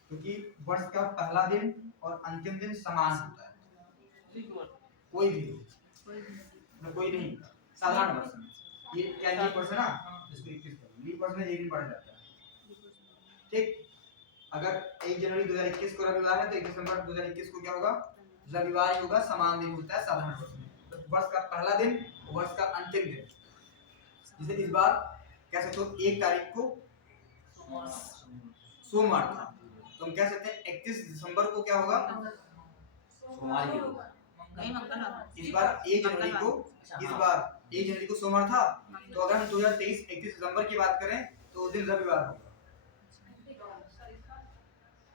क्योंकि वर्ष का पहला दिन और अंतिम दिन समान होता है। कोई भी कोई नहीं, साधारण वर्ष में ये क्या लीप वर्ष है ना, इसको 21 लीप वर्ष में एक दिन बढ़ जाता है, ठीक। अगर 1 जनवरी 2021 को रविवार है तो 1 दिसंबर 2021 को क्या होगा, रविवार ही होगा, समान दिन होता है साधारण वर्ष में। तो वर्ष का पहला दिन, वर्ष का अंतिम दिन, जैसे इस बार कह सकते हो 1 तारीख को सोमवार था, तो हम कह सकते हैं 31 दिसंबर को क्या होगा, सोमवार ही होगा। इस बार 1 जनवरी को, इस बार 1 जनवरी को सोमवार था, तो अगर हम 2023 31 दिसंबर की बात करें तो उस दिन रविवार होगा।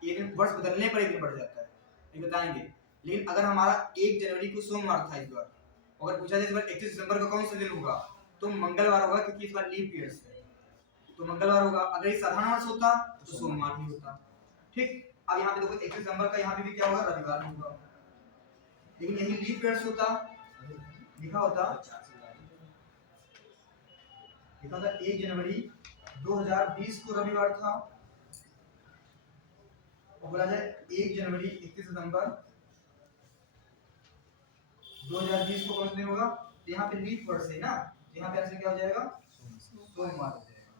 ये दिन वर्ष बदलने पर एक दिन बढ़ जाता है, ये बताएंगे। लेकिन अगर हमारा 1 जनवरी को सोमवार था इस बार, अगर पूछा जाए इस बार 31 दिसंबर का कौन सा दिन होगा, तो मंगलवार होगा, क्योंकि इस बार लीप ईयर है, तो मंगलवार होगा। अगर ये साधारण वर्ष होता तो सोमवार ही होता, ठीक। अब यहाँ पे देखो 31 दिसंबर का यहाँ पे भी क्या होगा, रविवार होगा। लेकिन यही लीप ईयर होता, लिखा होता 1 जनवरी 2020 को रविवार था, और बोला जाए 1 जनवरी 31 दिसंबर 2020 को कौन सा दिन होगा, तो यहाँ पे लीप वर्ष है ना, यहाँ पे आंसर क्या हो जाएगा? सोमवार हो जाएगा।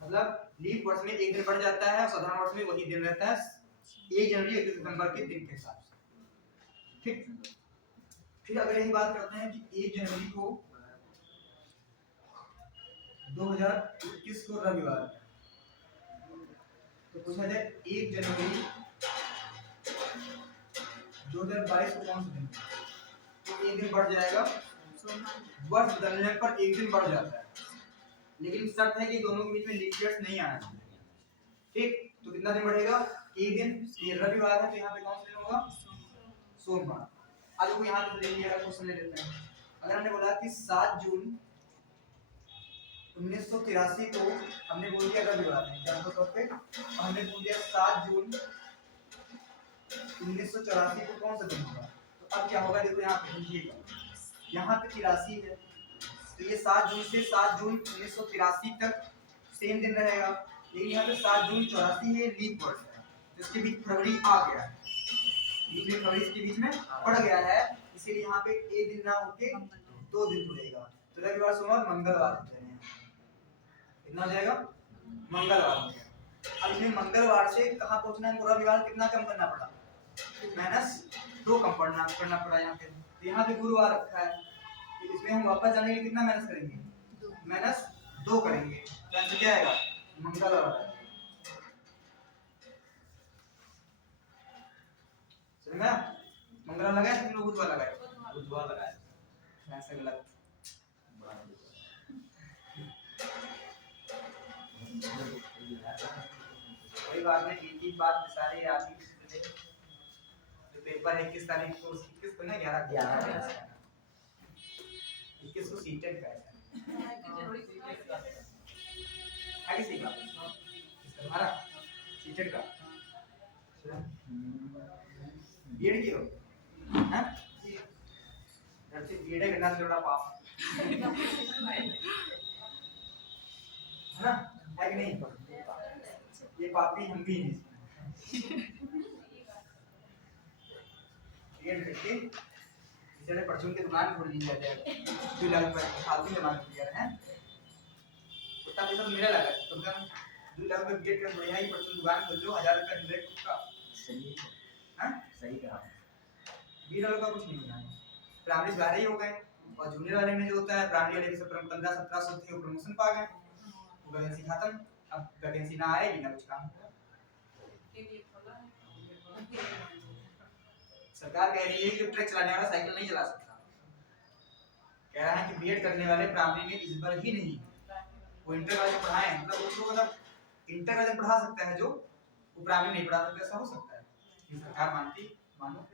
मतलब लीप वर्ष में एक दिन बढ़ जाता है और साधारण वर्ष में वही दिन रहता है 1 जनवरी 31 दिसंबर के दिन के साथ। ठीक, फिर अगर यही बात करते हैं कि 1 जनवरी को 2021 को रविवार, तो पूछा जाए 1 जनवरी 2022 को कौन सा दिन है? तो एक दिन बढ़ जाएगा, वर्ष बदलने पर एक दिन बढ़ जाता है, लेकिन शर्त है कि दोनों के बीच में लीप ईयर्स नहीं आना चाहिए। ठीक, तो कितना दिन बढ़ेगा? एक दिन। ये रविवार है तो यहाँ पे कौन सा दिन होगा? सोमवार। आज देखो यहाँ पे ले लिया, क्वेश्चन ले लेते हैं। अगर हमने बोला कि 7 जून 1983 को हमने बोल दिया रविवार है एग्जाम्पल तौर पे, और हमने बोल दिया 7 जून 1984 को कौन सा दिन होगा? तो अब क्या होगा? देखो यहाँ पे समझिएगा, यहाँ पे 83 है तो ये 7 जून से 7 जून 1983 तक सेम दिन रहेगा, लेकिन यहाँ पे 7 जून 84 है, लीप वर्ष है, जिसके बीच फरवरी आ गया है, बीच में फरवरी के बीच में पड़ गया है, इसीलिए यहाँ पे एक दिन ना होके 2 दिन जुड़ेगा। तो रविवार सोमवार मंगलवार हो जाएगा। कितना हो जाएगा? मंगलवार हो गया। अब इसमें मंगलवार से कहाँ पहुँचना है? रविवार कितना कम करना पड़ा? -2 कम करना पड़ा यहाँ पे। तो यहाँ पे गुरुवार रखा है, तो इसमें हम वापस जाने के लिए कितना माइनस करेंगे? -2 करेंगे, तो आंसर क्या आएगा? मंगलवार। समझा? मंगलवार लगाए कि लोग बुधवार लगाए? बुधवार लगाया। ऐसा गलत। कोई बात नहीं, एक ही बात सारे आदमी तो पेपर 21 तारीख को, 21 को ना 11 21 को सीटेट का है किसी का हमारा सीटेट का बीएड की हो हैं? लड़के बीएड करना से बड़ा पाप है ना, है कि नहीं? ये पापी हम भी नहीं। बीएड करके इसने परचून की दुकान खोल ली जाए 2 लाख रुपए फालतू जमा कर दिया है। उतना पैसा तो मेरा लगा, कम से कम 2 लाख रुपए बीएड कर बढ़िया ही परचून दुकान खोल लो, 1000 रुपए डायरेक्ट का। सही हां सही कहा। बीएड वालों का कुछ नहीं होना है, प्राइमरी सारे ही हो गए, और जूनियर वाले में जो होता है प्राइमरी वाले के सब 15-1700 थे, वो प्रमोशन पा गए, वो वैकेंसी खत्म। अब वैकेंसी ना आएगी ना कुछ काम। सरकार कह रही है कि ट्रक चलाने वाला साइकिल नहीं चला सकता, कह रहा है कि बीएड करने वाले प्राइमरी में इस बार ही नहीं, वो इंटर वाले पढ़ाएं, मतलब उसको मतलब इंटर वाले पढ़ा सकता है जो वो प्राइमरी नहीं पढ़ा सकता, ऐसा हो सकता है? ये सरकार मानती? मानो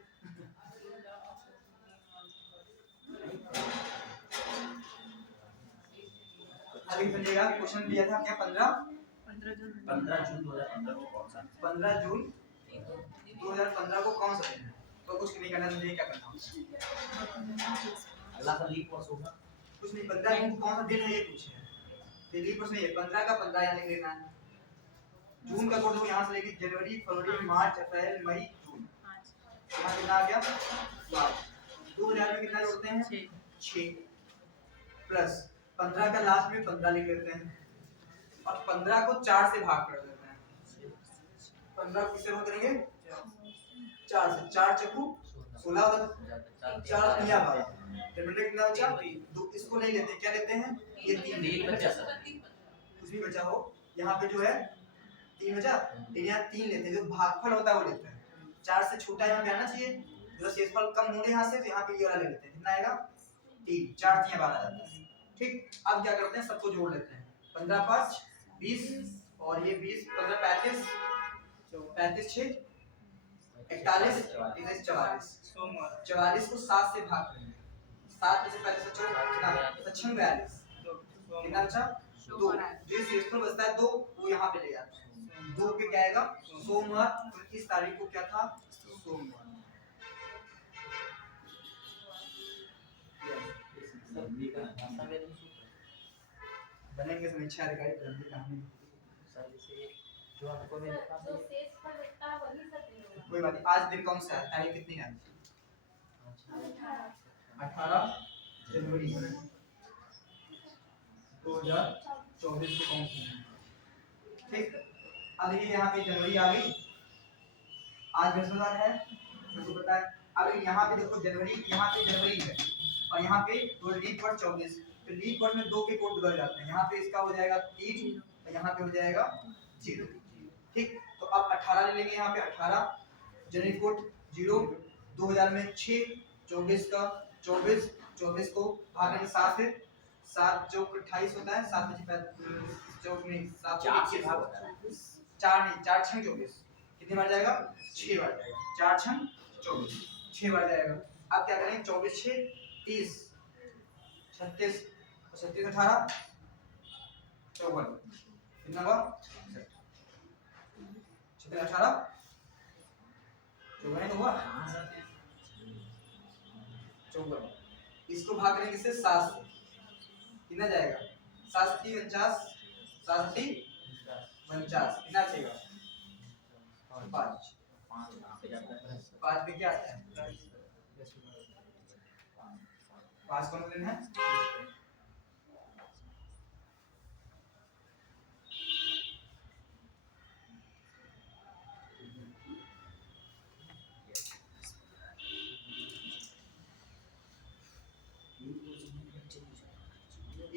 अभी समझिएगा, क्वेश्चन दिया था क्या? 15 जून 2015 को कौन सा? 15 जून 2015 को कौन सा दिन है? तो कुछ नहीं करना, मुझे क्या करना होगा? अगला का लीप वर्ष होगा। कुछ नहीं, 15 जून कौन सा दिन है ये पूछे हैं, तो लीप वर्ष नहीं है, 15 का 15 यहाँ लिख लेना है। जून का कोड यहाँ से लेके जनवरी, फरवरी, मार्च, अप्रैल, मई, जून, यहाँ कितना आ गया? 2000 में कितना जोड़ते हैं? 6 प्लस 15 का लास्ट में 15 लिख लेते हैं, और 15 को 4 से भाग कर देते हैं। 15 को किससे भाग करेंगे? 4 से, 4 चक्कू 16 होता, 4 दुनिया 12, तो मिनट कितना बचा? 2। इसको नहीं लेते, क्या लेते हैं? ये 3 बचा सर। कुछ भी बचा हो, यहाँ पे जो है 3 बचा, लेकिन यहाँ 3 लेते हैं, जो भागफल होता है वो लेते हैं। 4 से छोटा यहाँ पे आना चाहिए, जो शेषफल कम होंगे यहाँ से, तो यहाँ पे ये वाला ले लेते हैं। कितना आएगा? 3, 4 3 12 जाता है। ठीक, अब क्या करते हैं? सबको जोड़ लेते हैं। 15 5 20, और ये 20 15 35 35 6 41 41 44, 44 को 7 से भाग करेंगे, 7 में से 35 से छोड़ कितना? 42, कितना बचा? 2। जो शेषफल बचता है 2, वो यहाँ पे ले जाते हैं। 2 पे क्या आएगा? सोमवार। 29 तारीख को क्या था? सोमवार। बनेंगे समीक्षा अधिकारी प्रबंधन कहानी सर जैसे जो हमको में लिखा जो था शेष पर बचता है वही सब दिन होगा। कोई बात नहीं। आज दिन कौन सा है? तारीख कितनी है? 18 जनवरी। 2024 को काउंट करना है। ठीक, अब देखिए यहाँ पे जनवरी आ गई, आज बृहस्पतिवार है, सबको पता है। अब यहाँ पे देखो जनवरी, यहाँ पे जनवरी है और यहाँ पे लीप वर्ष 24, तो लीप वर्ष में 2 के कोड बदल जाते हैं। यहाँ पे इसका हो जाएगा 3 और यहाँ पे हो जाएगा 0। ठीक, तो अब 18 ले लेंगे, यहाँ पे 18 जनवरी कोड 0, 2000 में 6, 24 का 24, 24 को भागेंगे 7 से, 7 चौक 28 होता है, 7 चौक नहीं 7 चार से भाग होता है। 4 नहीं 4 6 24, कितनी बार जाएगा? 6 बार जाएगा, 4 6 24, 6 बार जाएगा। अब क्या करेंगे? 24 6 30, 36 और 36 18 54, कितना हुआ? 36 18 54 तो हुआ। 54, इसको भाग करेंगे किससे? 7 से, कितना जाएगा? 7 से 49, 7 से 49, कितना चाहिए? 5, 5 पे क्या आता है? 5 कौन लेना है?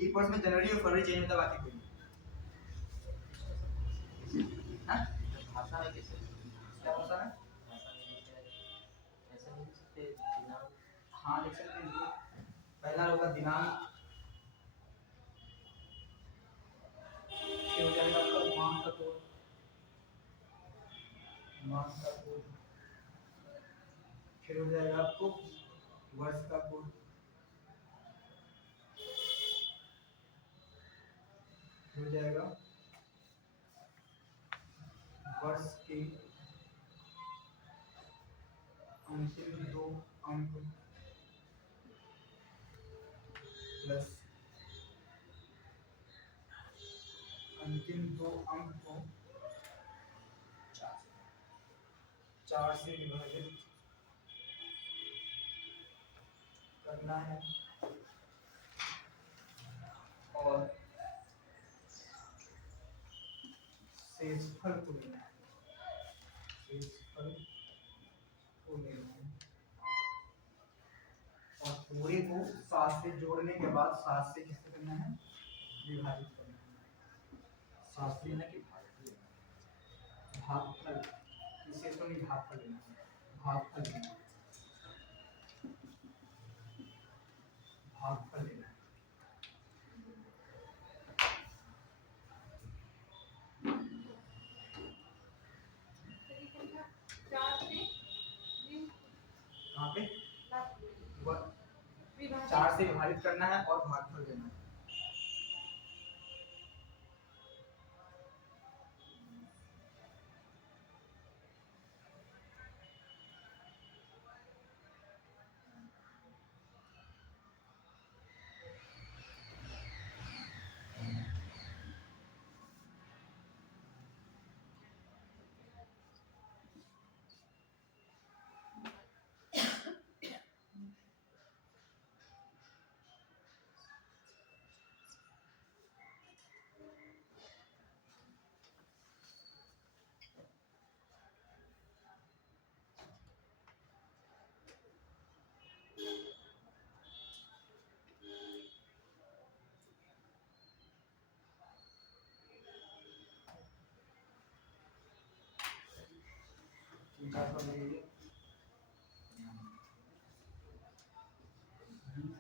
एक वर्ष में जनवरी और फरवरी चेंज होता है, बाकी कोई नहीं। हाँ? भाषा में कैसे? क्या होता है? ऐसा नहीं सकते दिनांक। हाँ लिख सकते हैं। पहला होगा दिनांक, फिर हो जाएगा आपका माह का कोड, माह का कोड, फिर हो जाएगा आपको वर्ष का कोड, हो जाएगा वर्ष के अंतिम 2 अंक प्लस अंतिम 2 अंक को 4 से विभाजित करना है और शेषफल को लेना है, शेषफल को लेना है और पूरे को 7 से जोड़ने के बाद 7 से किससे करना है? विभाजित करना है। 7 से लेना कि भागफल, इसे तो नहीं भागफल लेना है, भागफल लेना है, भागफल लेना है। कहाँ पे? 4 से विभाजित करना है और भागफल देना है।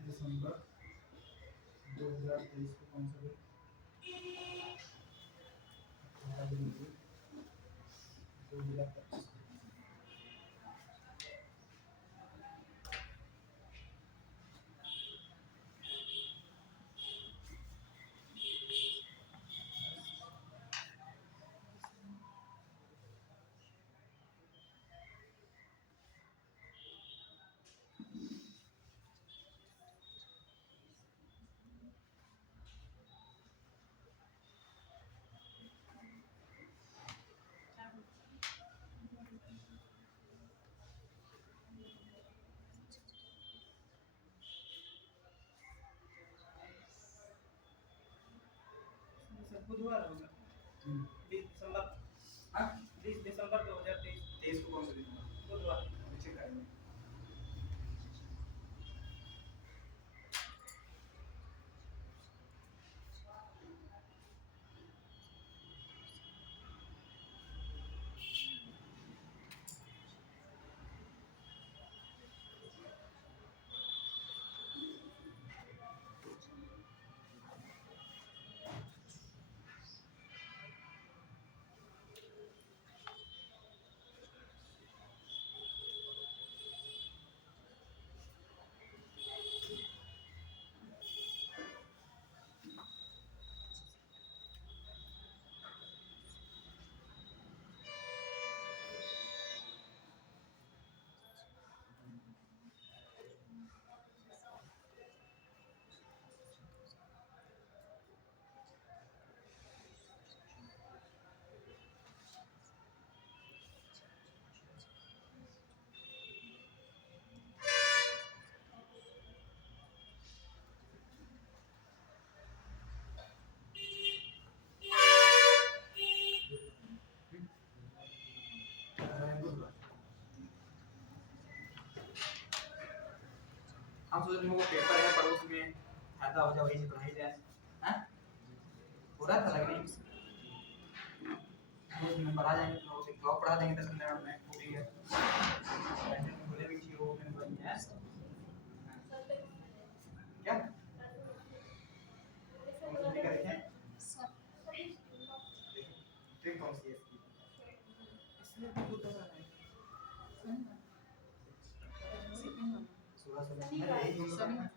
दिसंबर 2023 को कौन सा दिन? 2025। बुधवार होगा 20 दिसंबर हाँ 20 दिसंबर 2023 23 को कौन सा दिन होगा बुधवार चेक करेंगे। हम सोच रहे हैं वो पेपर है पड़ोस में फायदा हो जाए वही से पढ़ाई जाए हैं पूरा था लग नहीं हम पढ़ा जाएंगे तो उसे ब्लॉग पढ़ा देंगे 10 मिनट में पूरी है पहले में बोले भी थी वो मैंने बोली है क्या कौन सी लिखा देखें ट्रिक कौन सी है इसकी इसमें भी बुधवार है सुबह सुबह मैं यही बोल रहा हूं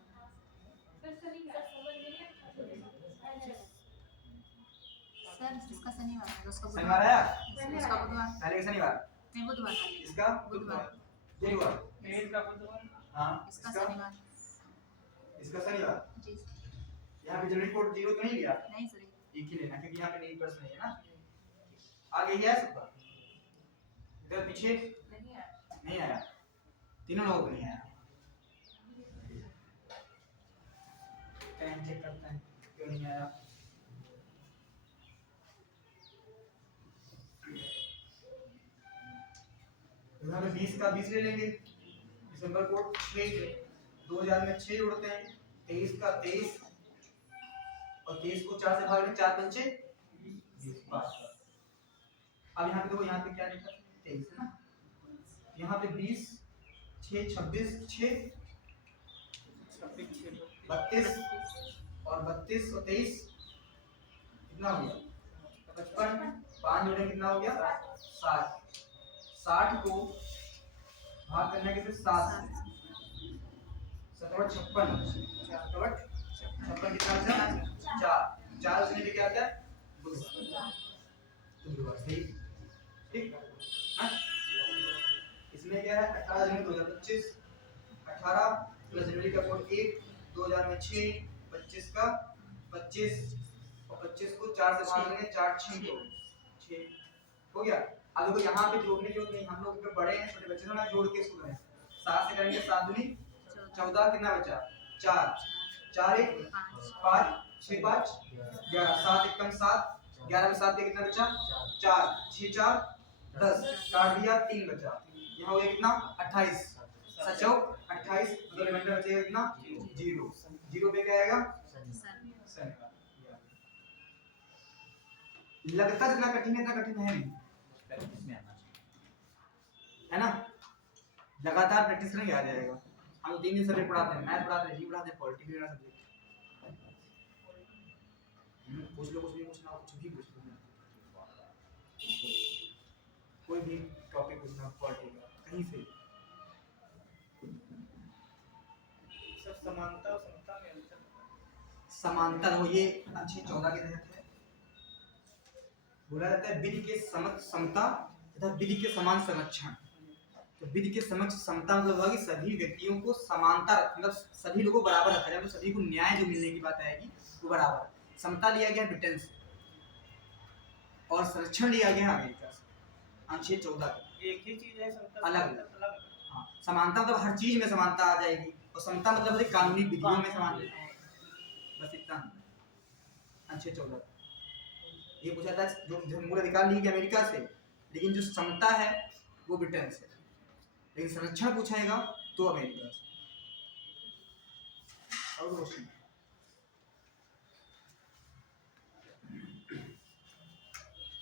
फिर शनिवार सर इसका शनिवार है उसका शनिवार आया उसका बुधवार पहले का शनिवार नहीं बुधवार का इसका बुधवार यही हुआ 23 का बुधवार हाँ इसका शनिवार इसका शनिवार जी यहाँ पे जनरल कोड 0 तो नहीं लिया नहीं सर एक ही लेना क्योंकि यहाँ पे नहीं प्रश्न नहीं है ना आगे ही है सबका इधर पीछे नहीं आया तीनों लोगों को नहीं आया टाइम चेक करते हैं क्यों नहीं आया यहाँ पे 20 का 20 ले लेंगे दिसंबर कोड 6 2000 में 6 उड़ते हैं 23 का 23 और 23 को 4 से भाग दें 4 पंचे 20 5 अब यहाँ पे देखो यहाँ पे क्या लिखा 23 है ना यहाँ पे 20 6 26 6 32 और 32 और 23 कितना हो गया 55 5 जोड़े कितना हो गया 60 60 को भाग करने के लिए 7 57 57 कितना बचा 4 उसमें भी क्या आता है बुधवार सही ठीक हाँ इसमें क्या है 18 जनवरी 2025 18 प्लस जनवरी का कोड 1 2000 में 6 25 का 25 और 25 को 4 से भाग देंगे 4 6 को 6 हो गया अब देखो यहाँ पे जोड़ने की जरूरत नहीं हम लोग जो बड़े हैं छोटे बच्चे ना जोड़ के इसको करें 7 से करेंगे 7 दूनी 14 कितना बचा 4 4 1 5 6 5 11 7 1 कम 7 11 में 7 कितना बचा 4 6 4 10 काट दिया 3 बचा यहाँ हो गया कितना 28 सचो 28 मतलब रिमाइंडर बचेगा कितना 0 0 पे क्या आएगा शनिवार लगता जितना कठिन है इतना कठिन है नहीं है ना लगातार प्रैक्टिस करेंगे आ जाएगा हम 3 दिन सब्जेक्ट पढ़ाते हैं मैथ पढ़ाते हैं जी पढ़ाते हैं पॉलिटी भी मेरा सब्जेक्ट पूछ लो कुछ भी पूछना कुछ भी पूछ लो कोई भी टॉपिक पूछना पॉलिटी का कहीं से सब समानता और समता में अंतर समांतर हो ये अच्छी 14 के तहत है बोला जाता है विधि के समक्ष समता तथा विधि के समान संरक्षण तो विधि के समक्ष समता मतलब होगा कि सभी व्यक्तियों को समानता मतलब सभी लोगों को बराबर रखा जाए मतलब सभी को न्याय जो मिलने की बात आएगी वो बराबर समता लिया गया ब्रिटेन से और संरक्षण लिया गया अमेरिका से अनुच्छेद 14 एक ही चीज है समता अलग अलग हाँ समानता मतलब हर चीज में समानता आ जाएगी और समता मतलब होती है कानूनी विधियों में समानता बस इतना अनुच्छेद 14 ये पूछा था जो मूल अधिकार ली गई अमेरिका से, लेकिन जो समता है वो ब्रिटेन से, लेकिन संरक्षण पूछाएगा तो अमेरिका से। और क्वेश्चन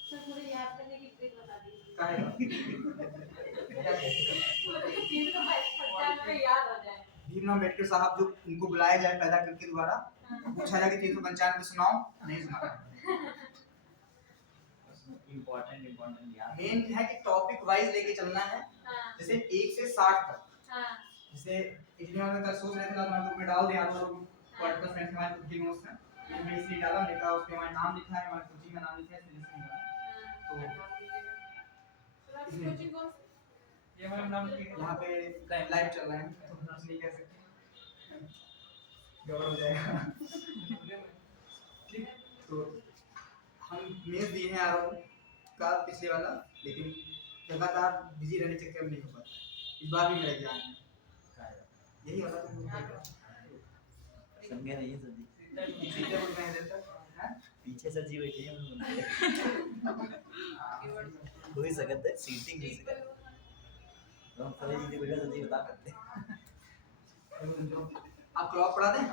सर थोड़ी याद करने की ट्रिक बता दीजिए। काहेगा पूरे 395 में याद हो जाए। भीमराव अम्बेडकर साहब जो उनको बुलाया जाए पैदा करके दोबारा, पूछा जाए कि 395 सुनाओ, नहीं सुना। इम्पोर्टेंट याद मेन है कि टॉपिक वाइज लेके चलना है, हाँ जैसे 1 से 60 तक। हाँ जैसे इतने में कल सोच रहे थे ना, मैं ग्रुप में डाल दिया आप लोग क्वार्टर साइंस हमारे खुद के नोट्स में, मैंने इसलिए डाला, मैंने कहा उसके हमारा नाम लिखा है, हमारे कोचिंग का नाम लिखा है, इसलिए इसमें डाला। सर आपकी कोचिंग कौन सी? ये हमारा नाम लिखिए। यहाँ पे लाइव चल रहा है तो कुछ नहीं कह सकते, गड़बड़ हो जाएगा। ठीक, तो हम मेज दिए हैं आरोप का पिछले वाला, लेकिन लगातार बिजी रहने के चक्कर में नहीं हो पाता। इस बार भी मेरा एग्जाम है, यही वाला तो समझे नहीं सर जी, सीधे बोल रहे हैं हैं पीछे सर जी बैठे हैं हो ही सकता है सीटिंग नहीं सकता तो हम सर जी बैठा सर जी बता सकते आप क्लॉक पढ़ा दें।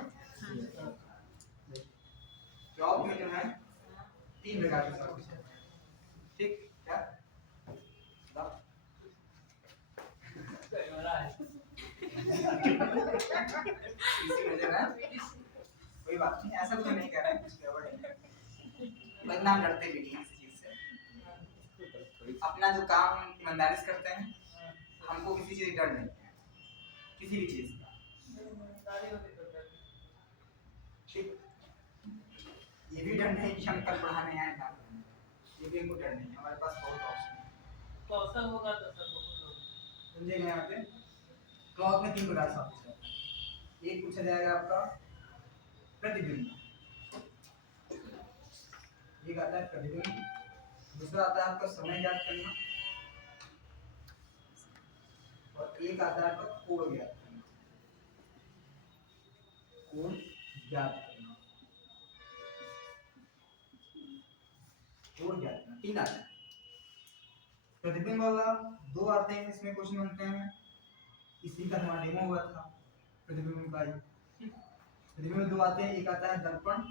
क्लॉक में जो है 3 प्रकार के सब है, ठीक क्या इसी नजर है, कोई बात नहीं, ऐसा कुछ नहीं कह रहा है, कुछ गड़बड़ नहीं, बदनाम डरते भी नहीं हैं किसी चीज से। अपना जो काम हम ईमानदारी से करते हैं, हमको किसी चीज का डर नहीं है, किसी भी चीज का। ठीक, ये भी डर नहीं कि हम कल पढ़ाने आए ना, ये भी हमको डर नहीं है, हमारे पास बहुत ऑप्शन है। तो अवसर होगा तो सर बहुत होगा। समझे गए यहाँ पे क्लॉक में 3 प्रकार से पूछा जाता है। एक पूछा जाएगा आपका प्रतिबिंब, एक आता है प्रतिबिंब, दूसरा आता है आपका समय ज्ञात करना, और एक आता है आपका कोण ज्ञात करना। कोण ज्ञात करना, कोण ज्ञात करना, 3 आता है। प्रतिबिंब वाला 2 आते हैं, इसमें क्वेश्चन बनते हैं, इसी का हमारा डेमो हुआ था प्रतिबिंब का। प्रतिबिंब में 2 आते हैं, एक आता है दर्पण,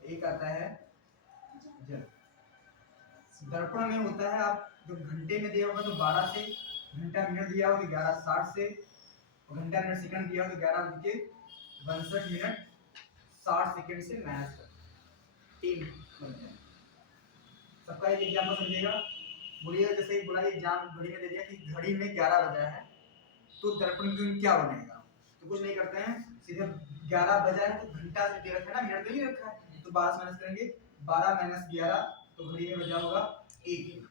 एक आता है जल। दर्पण में होता है, आप जो घंटे में दिया होगा तो 12 से, घंटा मिनट दिया होगा तो 11:60 से, और घंटा मिनट सेकंड दिया होगा तो 11:62 60 सेकंड से माइनस कर 3 बनते हैं। सबका एक एग्जाम्पल समझिएगा, बोलिएगा जैसे बोला एग्जाम घड़ी में दे दिया कि घड़ी में 11 बजा है तो दर्पण में क्या बनेगा, तो कुछ नहीं करते हैं, सीधे 11 बजा है तो घंटा से दे रखा है ना, मिनट नहीं रखा है, तो 12 से माइनस करेंगे, 12 - 11 तो घड़ी में बजा होगा 1।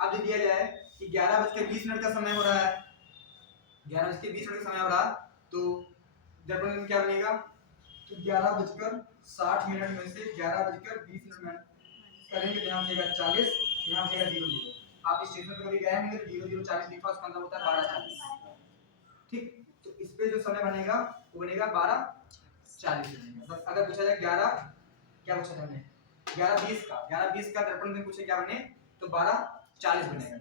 अब दे दिया जाए कि 11:20 का समय हो रहा है, 11:20 का समय हो रहा तो दर्पण में क्या बनेगा, तो 11:60 में से 11:20 में करेंगे तो यहाँ बचेगा 40, यहाँ बचेगा 00। आप इस स्टेशन पर कभी गए होंगे तो 0040 लिखा, उसका मतलब होता है 12:40। ठीक, तो इस पे जो समय बनेगा वो बनेगा 12:40 बनेगा। बस अगर पूछा जाए 11 क्या पूछा जाए 11:20 का दर्पण में पूछे क्या बने तो 12:40 बनेगा।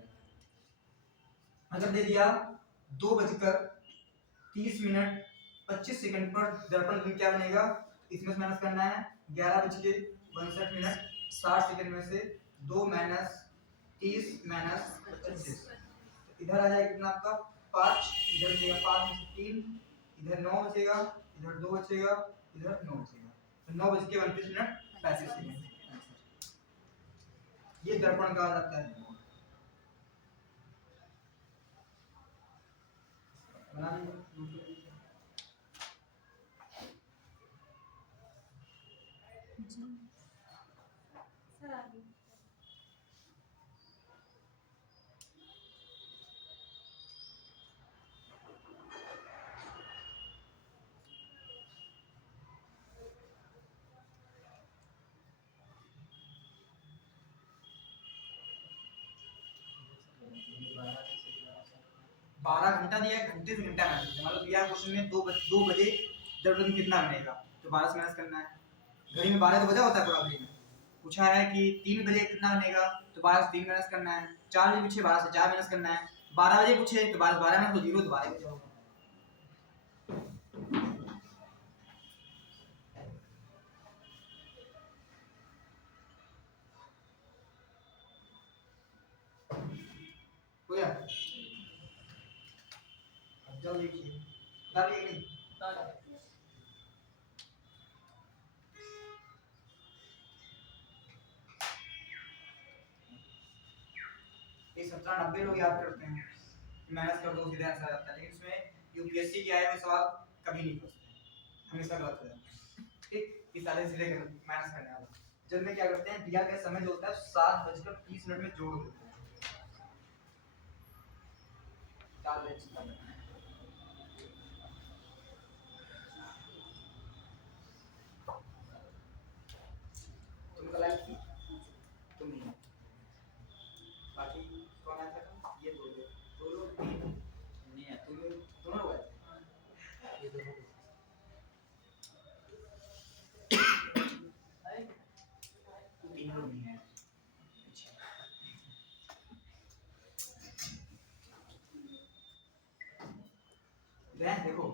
अगर दे दिया 2:30 पर दर्पण में क्या बनेगा, इसमें माइनस करना है 11:62 60 में से 2 - 30 - 25, इधर आ जाएगा कितना आपका 5, इधर बचेगा 5 में से 3, इधर 9 बचेगा, इधर 2 बचेगा, इधर 9 बचेगा, तो 9:29 ये दर्पण कहा जाता है। बना सर आगे 12 घंटा दिया है, घंटे से घंटा माइनस करना, मतलब दिया क्वेश्चन में 2 बजे दर्पण कितना बनेगा तो 12 से माइनस करना है। घड़ी में 12 तो बजा होता है पूरा घड़ी में, पूछा है कि 3 बजे कितना बनेगा, तो 12 से 3 माइनस करना है। 4 बजे पूछे 12 से 4 माइनस करना है। 12 बजे पूछे तो 12 माइनस 0 तो 12 बजे होगा। हो गया? अब जल्द लिखिए, बता दिए कि नहीं? ये 1790 लोग याद करते हैं, माइनस कर दो सीधे आंसर आ जाता है, लेकिन इसमें यूपीएससी के आए हुए सवाल कभी नहीं पूछते, हमेशा गलत हो जाता है। ठीक, इस सारे सीधे माइनस करने वाला। जब में क्या करते हैं, दिया गया समय जो होता है 7:30 में जोड़ देते हैं। 4 बजे चिंता करना है। तुम कल आई थी? तुम नहीं आई। बाकी कौन आया था? ये दो लोग 3 नहीं है, तुम लोग दोनों लोग आए थे। ये दोनों तीन लोग नहीं है। देखो,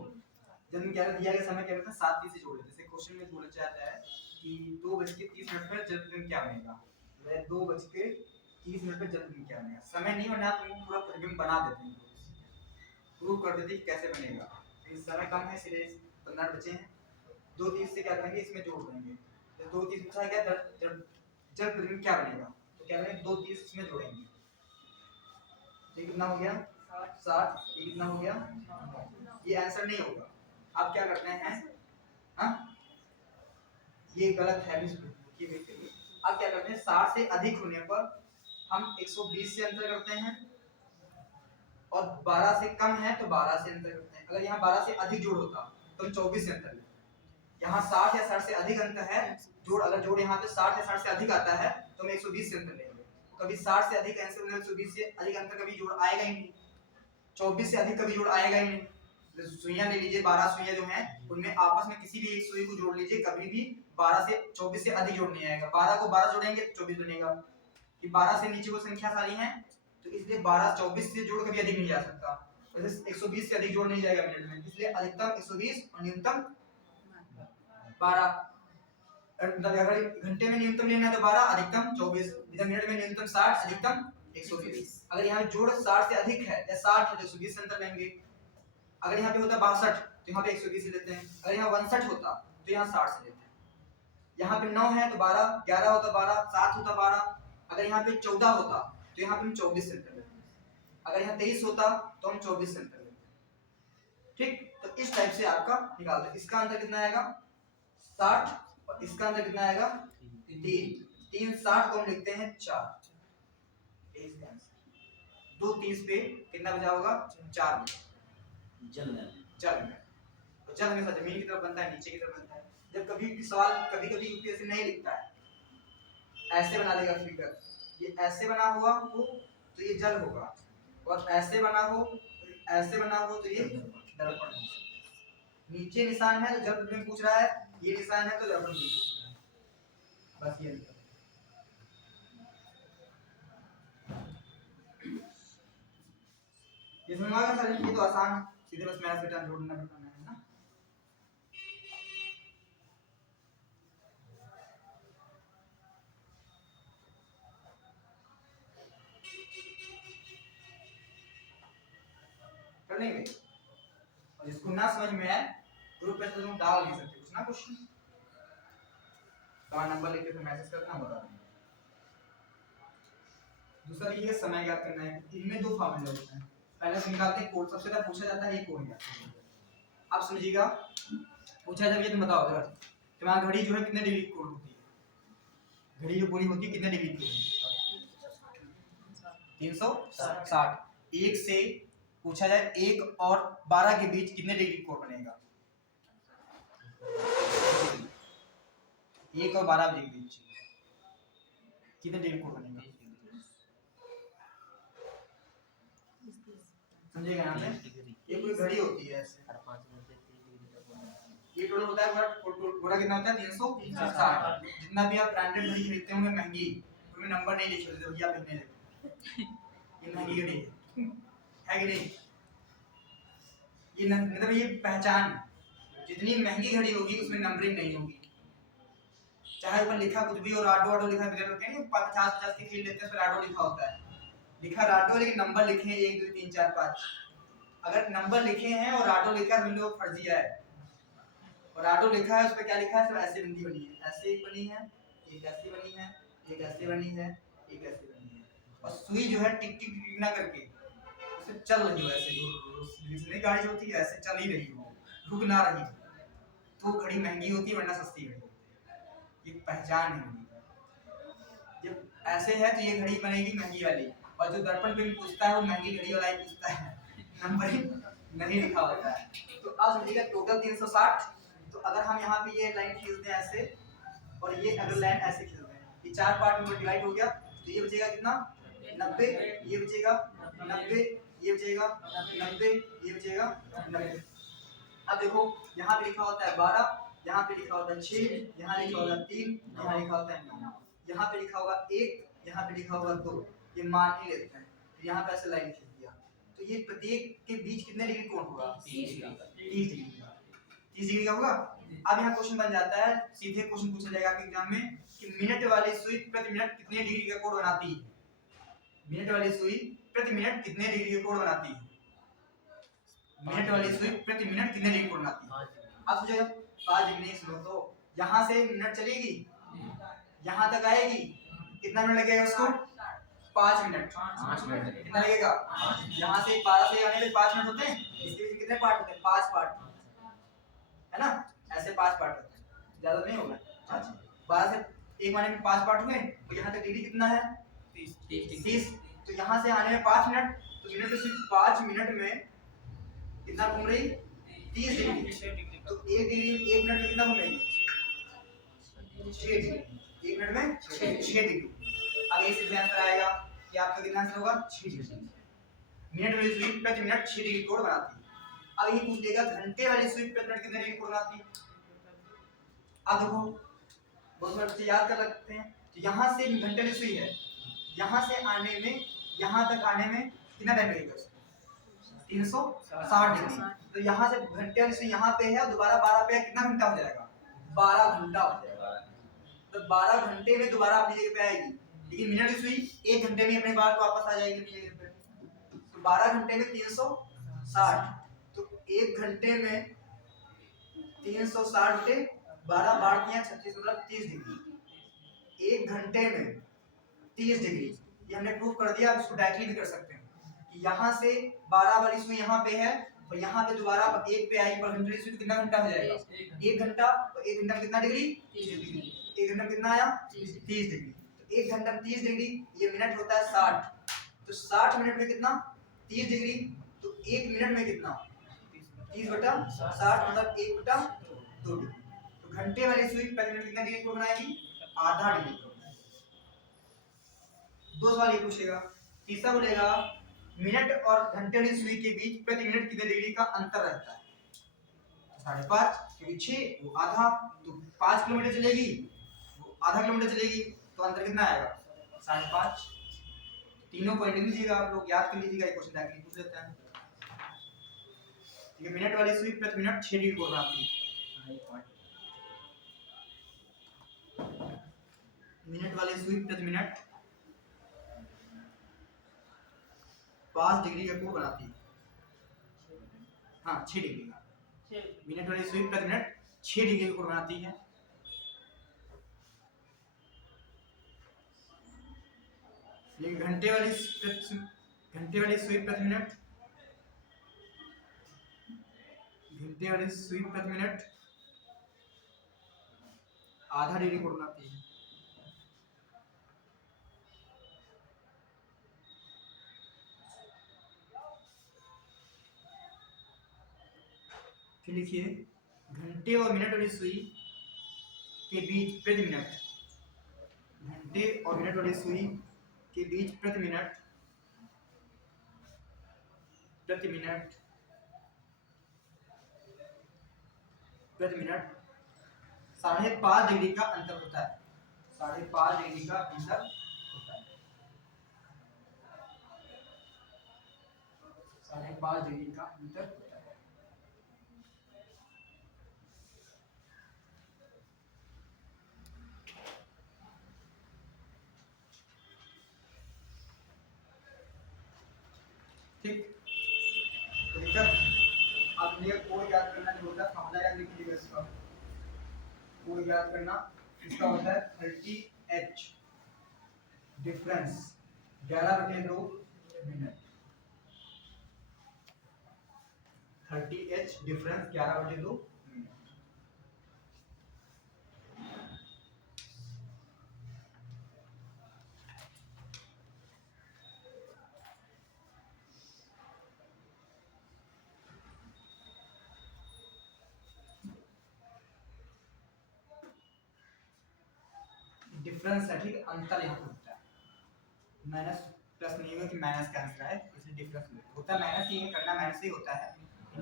जब क्या दिया गया समय क्या होता है 7:30 से जोड़े, जैसे क्वेश्चन में बोला जाता है कि 2:30 पर जन्मदिन क्या बनेगा, वह 2:30 पर जन्मदिन क्या बनेगा। समय नहीं बना तो पूरा प्रतिबिंब बना देते हैं, प्रूव कर देते हैं कैसे बनेगा। इस समय कम है, सिर्फ 15 बचे हैं। 2:30 से क्या करेंगे, इसमें जोड़ देंगे। तो 2:30 पूछा गया जब प्रतिबिंब क्या बनेगा, तो क्या करेंगे 2:30 इसमें जोड़ेंगे। ये कितना हो गया 60, ये कितना हो गया 9। ये आंसर नहीं होगा। आप क्या करते हैं, हाँ ये गलत है, आप क्या करते हैं 60 से अधिक होने पर हम 120 से अंतर करते हैं, और 12 से कम है तो 12 से अंतर करते हैं। अगर यहाँ 12 से अधिक जोड़ होता तो हम 24 से अंतर लेते। यहाँ 60 या 60 से अधिक अंक है जोड़, अगर जोड़ यहाँ पे 60 या 60 से अधिक आता है तो हम 120 से अंतर लेंगे। कभी 60 से अधिक आंसर में 120 से अधिक अंतर कभी जोड़ आएगा ही नहीं। 24 से अधिक कभी जोड़ आएगा ही नहीं। सुइयां ले लीजिए, 12 सुइयां जो हैं उनमें आपस में किसी भी एक सुई को जोड़ लीजिए, कभी भी 12 से 24 से अधिक जोड़ नहीं आएगा। 12 को 12 जोड़ेंगे तो 24 बनेगा। कि 12 से नीचे को संख्या सारी हैं, तो इसलिए 12 24 से जोड़ कभी अधिक नहीं जा सकता। वैसे 120 से अधिक जोड़ नहीं जाएगा मिनट में, इसलिए अधिकतम 120 और न्यूनतम 12। अगर घंटे में न्यूनतम लेना है तो 12, अधिकतम 24। इधर मिनट में न्यूनतम 60, अधिकतम 120। अगर यहाँ जोड़ 60 से अधिक है या 60 है तो 120 से अंतर लेंगे। अगर यहाँ पे होता 62 तो यहाँ पे 120 से लेते हैं। अगर यहाँ 62 होता तो यहाँ 60 से लेते हैं। यहाँ पे 9 है तो 12, 11 होता 12, 7 होता 12। अगर यहाँ पे 14 होता तो यहाँ पे हम 24 से अंतर लेते हैं। अगर यहाँ 23 होता तो हम 24 से अंतर लेते हैं। ठीक, तो इस टाइप से आपका निकालते हैं। इसका अंतर कितना आएगा 60, और इसका अंतर कितना आएगा 3। 3 60 को हम लिखते हैं 4। 2 30 पे कितना बचा होगा 4 जल में तो जल हमेशा जमीन की तरफ बनता है, नीचे की तरफ बनता है। जब कभी भी सवाल कभी यूपीएससी नहीं लिखता है, ऐसे बना देगा फिगर, ये ऐसे बना हुआ हो तो ये जल होगा, और ऐसे बना हो तो ये दर्पण होगा। नीचे निशान है तो जल प्रतिबिंब पूछ रहा है, ये निशान है तो दर्पण पूछ रहा है। बस ये अंतर। ये समझ आ गया सर? ये तो आसान है, सीधे बस मैथ का टर्म जोड़ना बताना है ना। कर लेंगे, और जिसको ना समझ में आए ग्रुप पे तो तुम डाल नहीं सकते कुछ ना क्वेश्चन, तो नंबर लेके फिर मैसेज करना, बता देंगे। दूसरा लिखिए समय ज्ञात करना है। इनमें 2 फार्मूले होते हैं, पहले से निकालते हैं कोड, सबसे ज्यादा पूछा जाता है ये कोड। आप समझिएगा, पूछा जब ये तुम बताओ जरा, तुम्हारा घड़ी जो है कितने डिग्री की कोण होती है, घड़ी जो पूरी होती है कितने डिग्री की होती है 360। 1 से पूछा जाए 1 और 12 के बीच कितने डिग्री कोण बनेगा, 1 और 12 के बीच कितने डिग्री कोण बनेगा, समझिएगा। यहाँ पे ये पूरी घड़ी होती है ऐसे, ये टोटल होता है पूरा कितना होता है 360। जितना भी आप ब्रांडेड घड़ी खरीदते होंगे महंगी, उसमें नंबर नहीं लिखे होते भैया पहनने लगे, ये महंगी घड़ी है कि नहीं? ये मतलब ये पहचान, जितनी महंगी घड़ी होगी उसमें नंबरिंग नहीं होगी, चाहे ऊपर लिखा कुछ भी और राडो वाडो लिखा है, 50-50 की फील्ड लेते हैं उसमें राडो लिखा होता है, लिखा राडो लेकिन नंबर लिखे 1 2 3 4 5। अगर नंबर लिखे हैं और राडो लिखा है तो फर्जिया है, और राडो लिखा है उस पर क्या लिखा है, सब ऐसे बिंदी बनी है, ऐसे एक बनी है, एक ऐसी बनी है, एक ऐसे बनी है, एक ऐसे बनी है, और सुई जो है टिक टिक टिक ना करके उसे चल रही हो, ऐसे जिसने गाड़ी जो होती है ऐसे चल ही रही हो, रुक ना रही हो, तो घड़ी महंगी होती है वरना सस्ती घड़ी होती है। ये पहचान है घड़ी। जब ऐसे है तो ये घड़ी बनेगी महंगी वाली, और जो दर्पण पे पूछता है वो महंगी घड़ी वाला ही पूछता है, नंबर ही नहीं लिखा होता है। तो अब समझिएगा टोटल 360। तो अगर हम यहाँ पे ये लाइन खींचते हैं ऐसे, और ये अगर लाइन ऐसे खींचते हैं, ये 4 पार्ट में डिवाइड हो गया, तो ये बचेगा कितना 90, ये बचेगा 90, ये बचेगा 90, ये बचेगा 90। अब देखो यहाँ पे लिखा होता है 12, यहाँ पे लिखा होता है 6, यहाँ लिखा होता है 3, यहाँ लिखा होता है 9, यहाँ पे लिखा होगा 1, यहाँ पे लिखा होगा 2, ये मान ही लेते हैं। तो यहाँ पे ऐसे लाइन खींच दिया, तो ये प्रत्येक के बीच कितने डिग्री कोण होगा, 30 डिग्री का होगा। अब यहाँ क्वेश्चन बन जाता है, सीधे क्वेश्चन पूछा जाएगा आपके एग्जाम में कि मिनट वाली सुई प्रति मिनट कितने डिग्री का कोण बनाती है, मिनट वाली सुई प्रति मिनट कितने डिग्री का कोण बनाती है, मिनट वाली सुई प्रति मिनट कितने डिग्री कोण बनाती है। अब सोचो 5 डिग्री, सुनो तो यहाँ से मिनट चलेगी, यहाँ तक आएगी, कितना मिनट लगेगा उसको, 5 मिनट। 5 मिनट कितना लगेगा, यहाँ से 12 से आने में 5 मिनट होते हैं, इसके बीच कितने पार्ट होते हैं, 5 पार्ट है ना, ऐसे 5 पार्ट होते हैं, ज्यादा नहीं होगा। अच्छा 12 से एक माने में 5 पार्ट हुए, तो यहाँ तक डिग्री कितना है 30। तो यहाँ से आने में 5 मिनट, तो मिनट में सिर्फ 5 मिनट में कितना घूम रही 30 डिग्री। तो 1 डिग्री 1 मिनट में कितना घूमेगी 6 डिग्री, 1 मिनट में 6 डिग्री। अब ये सीधे आंसर आएगा कि आपका कितना आंसर होगा 6 डिग्री। मिनट वाली सुई प्रति मिनट 6 डिग्री कोण बनाती है। अब ये पूछ लेगा घंटे वाली सुई प्रति मिनट कितने डिग्री कोण बनाती है। अब देखो बहुत सारे बच्चे याद कर सकते हैं, तो यहाँ से घंटे वाली सुई है, यहाँ से आने में यहाँ तक आने में कितना टाइम लगेगा, 360 डिग्री। तो यहाँ से घंटे वाली सुई यहाँ पे है और दोबारा 12 पे है, कितना घंटा हो जाएगा 12 घंटा हो जाएगा। तो 12 घंटे में दोबारा अपनी जगह पे आएगी, लेकिन मिनट की सुई 1 घंटे में अपने बार वापस आ जाएगी अपनी जगह पे। तो 12 घंटे में 360, तो 1 घंटे में 360 बटे 12 बार किया 36 मतलब 30 डिग्री। 1 घंटे में 30 डिग्री, ये हमने प्रूव कर दिया। आप इसको डायरेक्टली भी कर सकते हैं कि यहाँ से 12 वाली सुई यहाँ पे है और यहाँ पे दोबारा 1 पे आएगी, पर घंटे की सुई कितना घंटा हो जाएगा 1 घंटा, और 1 घंटा में कितना डिग्री 30 डिग्री। 1 घंटा में कितना आया 30 डिग्री। तो 1 घंटा में 30 डिग्री, ये मिनट होता है 60, तो 60 मिनट में कितना 30 डिग्री, तो 1 मिनट में कितना 30 बटा 60 मतलब 1 बटा 2 डिग्री। तो घंटे वाली सुई प्रति मिनट कितना डिग्री कोण बनाएगी, आधा डिग्री। 2 सवाल ये पूछेगा। तीसरा बोलेगा मिनट और घंटे वाली सुई के बीच प्रति मिनट कितने डिग्री का अंतर रहता है। 5.5 क्योंकि 6 वो आधा, तो 5 किलोमीटर चलेगी वो आधा किलोमीटर चलेगी, तो अंतर कितना आएगा 5.5। तीनों पॉइंट लिख लीजिएगा, आप लोग याद कर लीजिएगा, एक क्वेश्चन डायरेक्टली पूछ लेते हैं। ठीक है, मिनट वाली सुई प्रति मिनट 6 डिग्री कोण बनाती है। मिनट वाली सुई प्रति मिनट 5 डिग्री का कोण बनाती है, हाँ 6 डिग्री का। मिनट वाली सुई प्रति मिनट 6 डिग्री का कोण बनाती है। लेकिन घंटे वाली सुई प्रति मिनट, घंटे वाली सुई प्रति मिनट आधा डिग्री कोण बनाती है। फिर लिखिए घंटे और मिनट वाली सुई के बीच प्रति मिनट, घंटे और मिनट वाली सुई के बीच प्रति मिनट प्रति मिनट 5.5 डिग्री का अंतर होता है। 5.5 डिग्री का अंतर होता है। 5.5 डिग्री का अंतर होता है। ठीक, तो दिक्कत आपने कोड याद करना नहीं होता, फॉर्मूला याद लिख लीजिएगा इसका। कोड याद करना इसका होता है 30h difference 11/2 minute. 30h difference 11/2 minute. Difference है, ठीक, अंतर यहाँ पे होता है। माइनस प्लस नहीं होगा कि माइनस कैंसिल है, इसलिए डिफरेंस होता है। माइनस ही करना, माइनस ही होता है।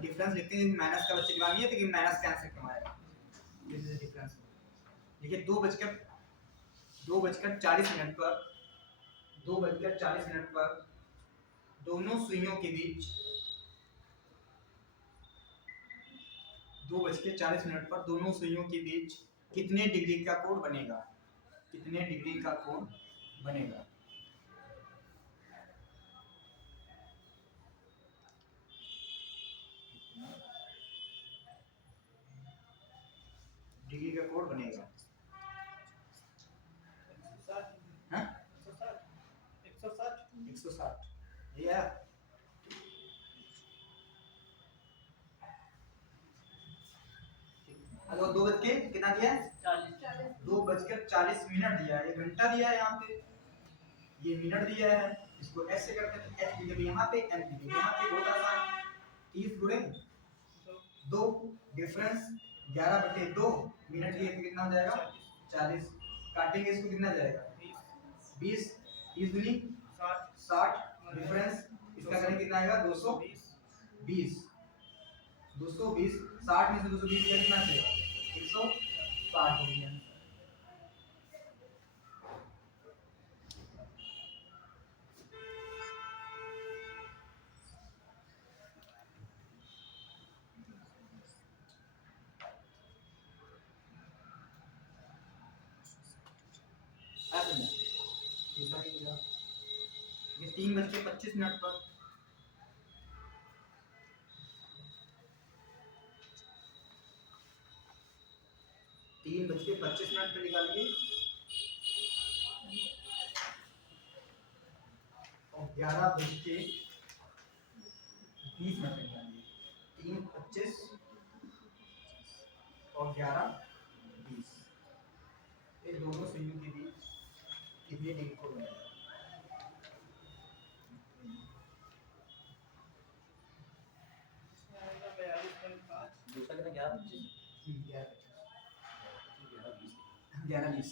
डिफरेंस लिखते हैं, माइनस का बच्चे दिमाग नहीं है, तो माइनस कैंसिल क्यों आएगा, दिस इज डिफरेंस। देखिए 2:40 पर 2:40 पर दोनों सुइयों के बीच 2:40 पर दोनों सुइयों के बीच कितने डिग्री का कोण बनेगा? कितने डिग्री का कोण बनेगा? डिग्री का कोण बनेगा? हाँ? 160। ये है। अगर 2 बज के कितना दिया है? 2:40 दिया है। ये घंटा दिया है, यहाँ पे ये मिनट दिया है। इसको ऐसे करते हैं, एच लिखेंगे यहाँ पे, एम लिखेंगे यहाँ पे। बहुत आसान। 30 गुणे 2 डिफरेंस 11/2 मिनट लिए तो कितना हो जाएगा? 40। काटेंगे इसको, कितना जाएगा? 20 दूनी 60 डिफरेंस इसका करेंगे कितना आएगा? 220। 220 60 में से 220 कितना चलेगा? 160 हो गया। ये 3:25 पर 3:25 पे निकालेंगे और 11:20 निकालेंगे। 3:25 और 11:20 ये दोनों सुइयों के बीच कितने डिग्री को बनाएगा? दूसरा कितना 11? 11:20।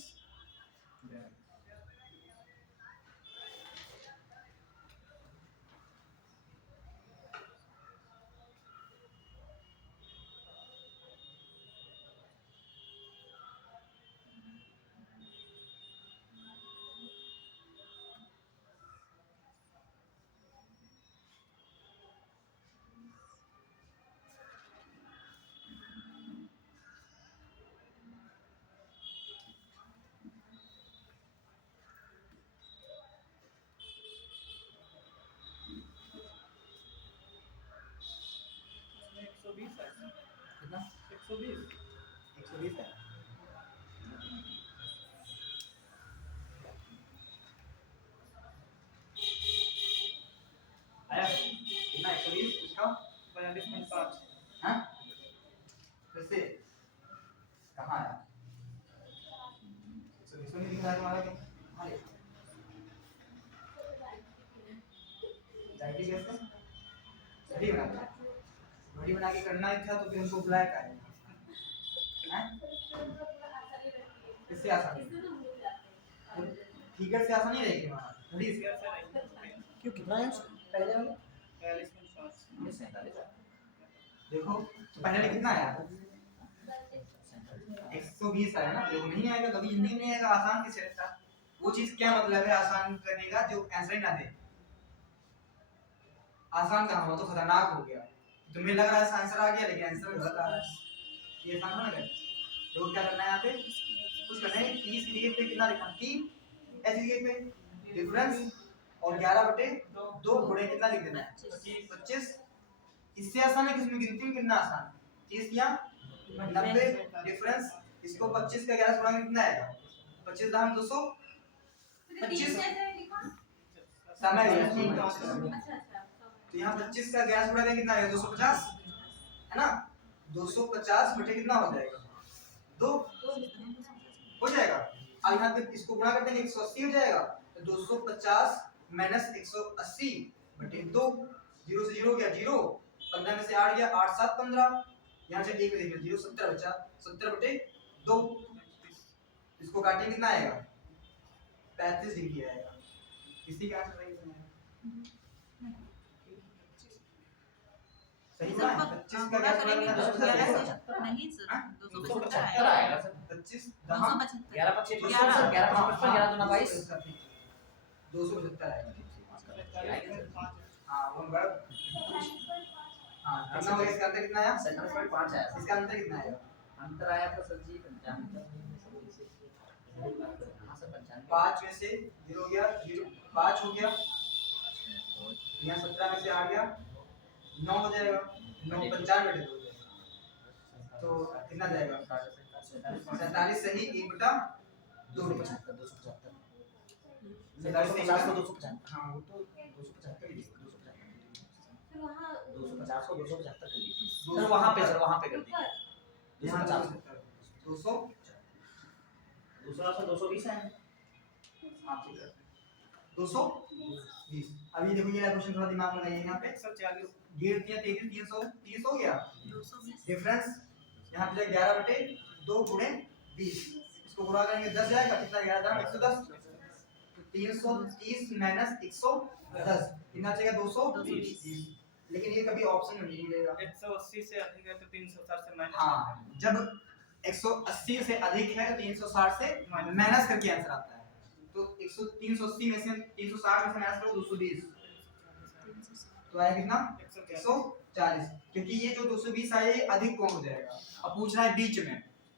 कितना? 120 है। आया कितना? 120 इसका 42.5। हाँ, फिर से कहाँ आया? 120 में दिख रहा है तुम्हारा क्या? हाँ, डायरेक्टली कैसे? घड़ी बना के करना ही था, तो फिर उनको ब्लैक आएगा। इससे आसान फिगर से आसान नहीं रहेगी वहाँ घड़ी से। क्यों कितना है? पहले वाले 42.5। देखो तो पहले कितना आया? 120 आया ना, देखो नहीं आएगा कभी, जिंदगी में नहीं आएगा, आसान कैसे लगता है? वो चीज क्या मतलब है आसान करने का जो आंसर ही ना दे? आसान कहाँ हुआ, तो खतरनाक हो गया। तुम्हें लग रहा है आंसर आ गया लेकिन आंसर गलत आ रहा है, ये आसान होना है। तो क्या करना है यहाँ पे, कुछ करना है, 30 की जगह पे कितना लिखना, 3 ऐसी जगह पे डिफरेंस और 11/2 गुणे कितना लिख देना है, 25। इससे आसान है कि इसमें गिनती में कितना आसान, 30 या 90 डिफरेंस, इसको 25 का 11 से गुणा कितना आएगा, 25 दाम 200, 25 समय अच्छा तो यहाँ 25 का 11 से गुणा करें कितना आएगा, 250 है ना, 250 बटे कितना हो जाएगा, 2 हो जाएगा। अब यहाँ पे इसको गुणा कर देंगे 180 हो जाएगा, तो 250 माइनस 180 बटे 2, 0 से 0 हो गया 0, 15 में से 8 गया, 8 7 15, यहाँ से 1 देखिए 0 70 बचा, 70 बटे 2, इसको काटेंगे कितना आएगा, 35 डिग्री आएगा। किसी का आंसर सही है, सही है, 25 का 11 से नहीं सर, 275 आएगा सर, 25 275 11 25 11 55 11 दूना 22 275 आएगा। हाँ वो बड़ा, हाँ कितना हो गया, इसका अंतर कितना आया, 97.5 आया सर। इसका अंतर कितना आएगा, अंतर आया था सर जी 95। हाँ सर 95। 5 में से 0 हो गया 0, 5 हो गया, यहाँ 17 में से 8 गया 9 हो जाएगा, 9 95 बटे 2 हो जाएगा, तो कितना जाएगा 47 सही 1/2 275 47 250 को 275 हाँ वो तो 275 ही 275 फिर वहाँ 250 को 275 कर दीजिए सर, वहाँ पे कर दीजिए यहाँ 250 200 दूसरा सर 220 है। आप ठीक है 220। अभी देखो ये क्वेश्चन थोड़ा दिमाग लगाइए, यहाँ पे 140 गेट दिया 33 300 30 हो गया, 220 डिफरेंस यहाँ पे 11/2 गुणे 20, इसको गुणा करेंगे 10 जाएगा, कितना 11 110, तो 330 माइनस 110 कितना चाहिए 220, लेकिन ये कभी ऑप्शन में नहीं मिलेगा। 180 से अधिक है तो 360 से माइनस। हाँ जब 180 से अधिक है तो 360 से माइनस करके आंसर आता है, तो 380 में से 360 में से माइनस करो 220, तो आया कितना 140, क्योंकि ये जो 220 आया ये अधिक कौन हो जाएगा। अब पूछ रहा है बीच में,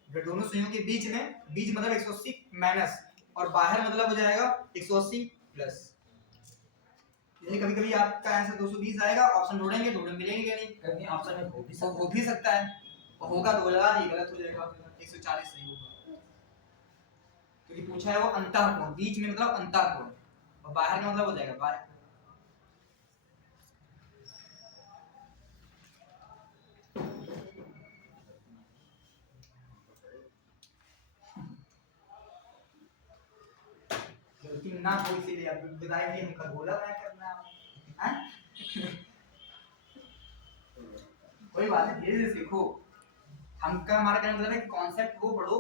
अगर दोनों सुइयों के बीच में, बीच मतलब 180 माइनस और बाहर मतलब हो जाएगा 180 प्लस, यानी कभी कभी आपका आंसर 220 आएगा, ऑप्शन ढूंढेंगे मिलेंगे नहीं, कहीं ऑप्शन में हो भी सकता है, और होगा तो लगा नहीं, गलत हो जाएगा, 140 सही होगा, क्योंकि पूछा है वो अंतःकोण, बीच में मतलब अंतःकोण, और बाहर का मतलब हो जाएगा बाहर। गलती ना हो इसीलिए आप बताइए कि हमका बोला मैं करना है कोई बात नहीं, धीरे धीरे सीखो, हमका हमारा कहने का मतलब है कि कॉन्सेप्ट वो पढ़ो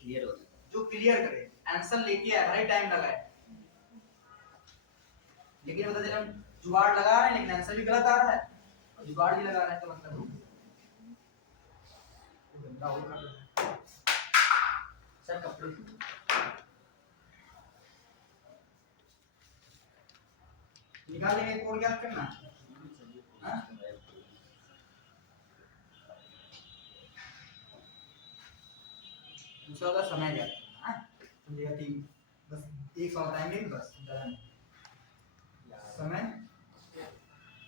क्लियर हो जाए, जो क्लियर करे, आंसर लेके आए भाई टाइम लगाए, लेकिन पता चला जुगाड़ लगा रहे हैं लेकिन आंसर भी गलत आ रहा है, और जुगाड़ भी लगा रहे हैं तो मतलब गंदा हो रहा है। सर कपड़े निकालेंगे कोड क्या करना, हाँ? दूसरा होता समय ज्ञात करना, समझेगा 3 बस एक सौ बताएंगे बस, समय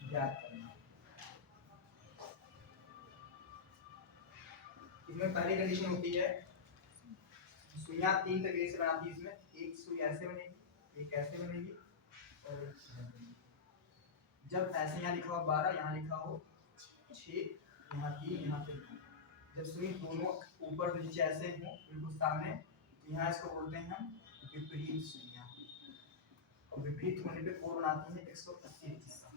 ज्ञात करना। इसमें पहली कंडीशन होती है सुइयां 3 तरीके से बनाती है, इसमें एक सुई ऐसे बनेगी, एक ऐसे बनेगी, और एक ऐसे बनेगी। जब ऐसे यहाँ लिखा हो 12, यहाँ लिखा हो 6, यहाँ 3, यहाँ पे 2, जब सुई दोनों ऊपर नीचे ऐसे हो बिल्कुल सामने, तो यहाँ इसको बोलते हैं हम विपरीत सुइयां, और विपरीत होने पे कोण बनाती है 180 डिग्री का।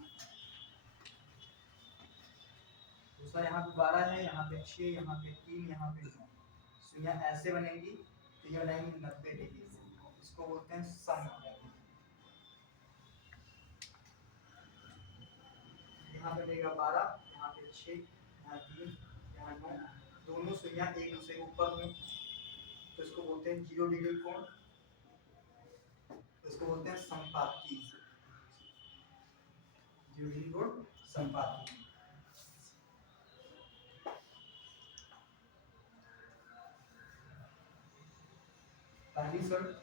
दूसरा यहाँ पे 12 है, यहाँ पे 6, यहाँ पे 3, यहाँ पे 9, सुइयां ऐसे बनेंगी तो ये बनाएंगी 90 डिग्री से, इसको बोलते हैं समकोण। यहाँ पे देगा 12, यहाँ पे 6, यहाँ 3, यहाँ 9, दोनों सुइयां एक दूसरे के ऊपर हों तो इसको बोलते हैं 0 डिग्री कोण, तो इसको बोलते हैं संपाती। 0 डिग्री कोण संपाती। पहली शर्त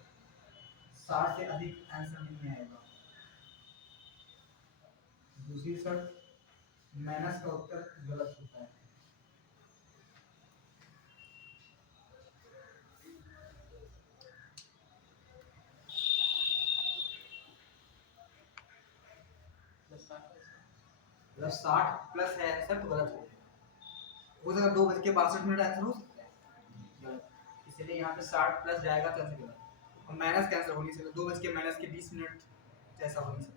60 से अधिक आंसर नहीं आएगा। दूसरी शर्त माइनस का उत्तर गलत होता है। मतलब 60 प्लस है आंसर तो गलत हो जाएगा। 2:62 आंसर हो सकता है, इसलिए यहाँ पे 60 प्लस जाएगा तो आंसर गलत। और माइनस कैंसिल हो नहीं सकता, 2:20 तो ऐसा हो नहीं सकता।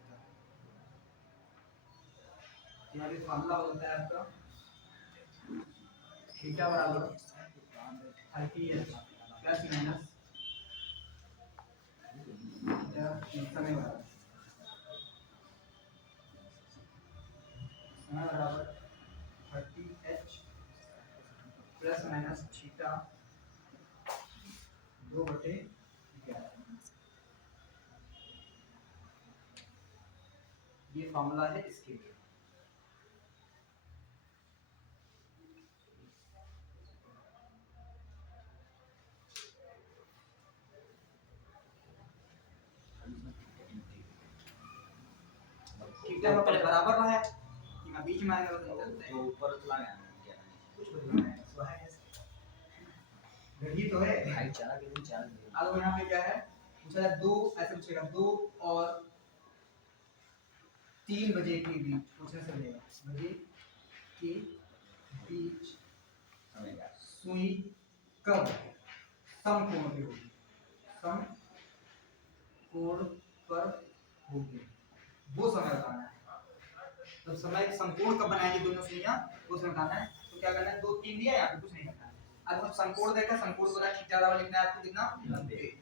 यहाँ पे फॉर्मूला हो जाता है आपका थीटा बराबर RTH प्लस माइनस समय बराबर RTH प्लस माइनस थीटा 2/11। ये फॉर्मूला है इसके लिए। थीटा में पहले बराबर रहा है कि मैं बीच में आएगा तो तो ऊपर चला गया कुछ बदलना है, सो है कैसे घड़ी तो है भाई चला के नहीं चल अब यहाँ पे क्या है पूछा है 2 ऐसे पूछेगा 2 और 3 बजे के बीच पूछने से मिलेगा बजे के बीच समय का सुई कब समकोण पे होगी, समकोण पर होगी, वो समय बताना है। तो समय समकोण कब बनाएंगे दोनों सुइयां वो समय बताना है। तो क्या करना है 2 3 दिया यहाँ पे कुछ नहीं करना है। अब कुछ समकोण देखा, समकोण को थीटा बराबर लिखना है आपको कितना 90।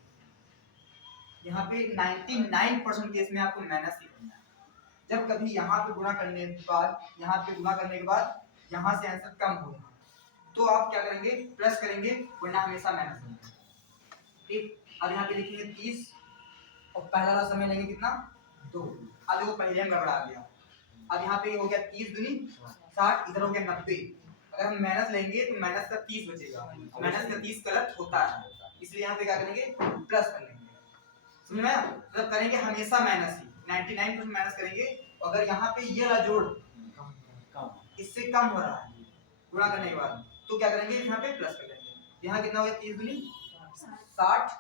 यहाँ पे 99% केस में आपको माइनस ही करना है। जब कभी यहाँ पे गुणा करने के बाद यहाँ पे गुणा करने के बाद यहाँ से आंसर कम होगा तो आप क्या करेंगे प्लस करेंगे, वरना हमेशा माइनस करेंगे। ठीक, अब यहाँ पे लिखेंगे 30 और पहला वाला समय लेंगे कितना 2। अब देखो पहले हम गड़बड़ा गया। अब यहाँ पे हो गया 30 दूनी 60, इधर हो गया 90। अगर हम माइनस लेंगे तो माइनस का 30 बचेगा, माइनस का 30 गलत होता है, इसलिए यहाँ पे क्या करेंगे प्लस कर लेंगे। समझ में आया? मतलब करेंगे हमेशा माइनस ही, 99% माइनस करेंगे। अगर यहाँ पे ये वाला जोड़ कम इससे कम हो रहा है गुणा करने के बाद तो क्या करेंगे यहाँ पे प्लस कर लेंगे। यहाँ कितना हो गया 30 दूनी 60,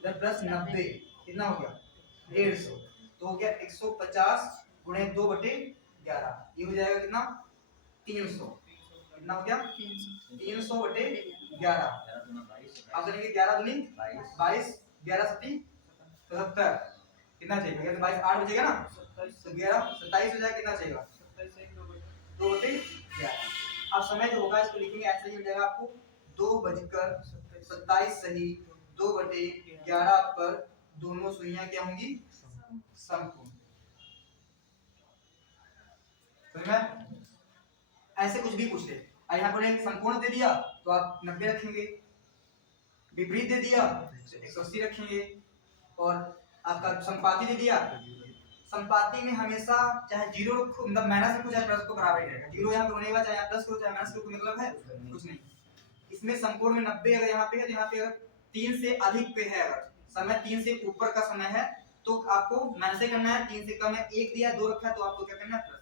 इधर प्लस 90 कितना हो गया 150, तो हो गया 150 गुणे 2/11, ये हो जाएगा कितना 300। कितना हो गया 300/11। अब करेंगे 11 दूनी 22, 11 सती 70, कितना चाहिए तो 22 8 बचेगा ना, तो 11 27 हो जाएगा, कितना चाहिए 2/11। अब समय जो होगा इसको लिखेंगे ऐसे ही हो जाएगा आपको 2:27 सही 2/11 पर दोनों सुइयां क्या होंगी समकोण। समझ में? ऐसे कुछ भी पूछ ले, यहाँ पर समकोण दे दिया तो आप 90 रखेंगे, विपरीत दे दिया तो 180 रखेंगे, और आपका समपाती दे दिया। समपाती में हमेशा चाहे 0 मतलब माइनस रखो चाहे प्लस को बराबर ही रहेगा। 0 यहाँ पे होने का चाहे प्लस करो चाहे माइनस करो कोई मतलब है कुछ नहीं। इसमें समकोण में 90 अगर यहाँ पे है तो यहाँ पे अगर 3 से अधिक पे है, अगर समय 3 से ऊपर का समय है तो आपको माइनस ही करना है, 3 से कम है 1 दिया 2 रखा है तो आपको क्या करना है प्लस।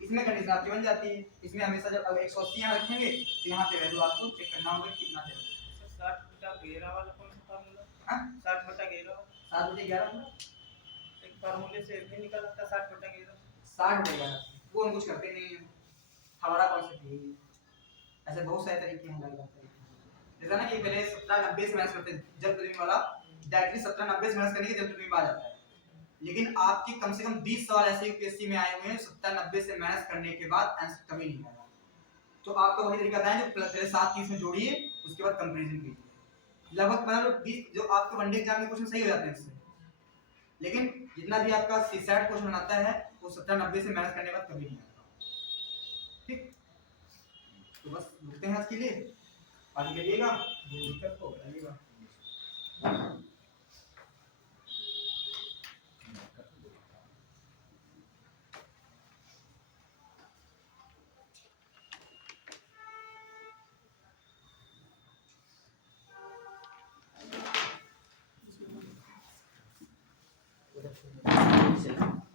इसमें कंडीशन आपकी बन जाती है। इसमें हमेशा जब 180 यहाँ रखेंगे तो यहाँ पे वैल्यू आपको चेक करना होगा कितना है। 60/11 वाला कौन सा फार्मूला? हां 60/11 7/11 एक फार्मूले से भी निकल आता 60/11। 60/11 वो हम कुछ करते नहीं है, हमारा कॉन्सेप्ट यही है। ऐसे बहुत सारे तरीके हैं अलग अलग तरीके। जैसा ना कि पहले 70-90 से माइनस करते हैं, जब प्रतिबिंब वाला डायरेक्टली 70-90 से माइनस करने के जब प्रतिबिंब आ जाता है। लेकिन आपके कम से कम 20 सवाल ऐसे यूपीएससी में आए हुए हैं 70-90 से माइनस करने के बाद आंसर कभी नहीं आया। तो आपको वही तरीका बताएं जो पहले 7-30 में जोड़िए उसके बाद कंपैरिजन कीजिए। लगभग मतलब 20 जो आपके वनडे एग्जाम में क्वेश्चन सही हो जाते हैं इससे, लेकिन जितना भी आपका सीसैट क्वेश्चन बनाता है वो 70-90 से माइनस करने के बाद कभी नहीं आता। ठीक, तो बस रुकते हैं आज के लिए। पानी करिएगा दिक्कत को बताइएगा। चला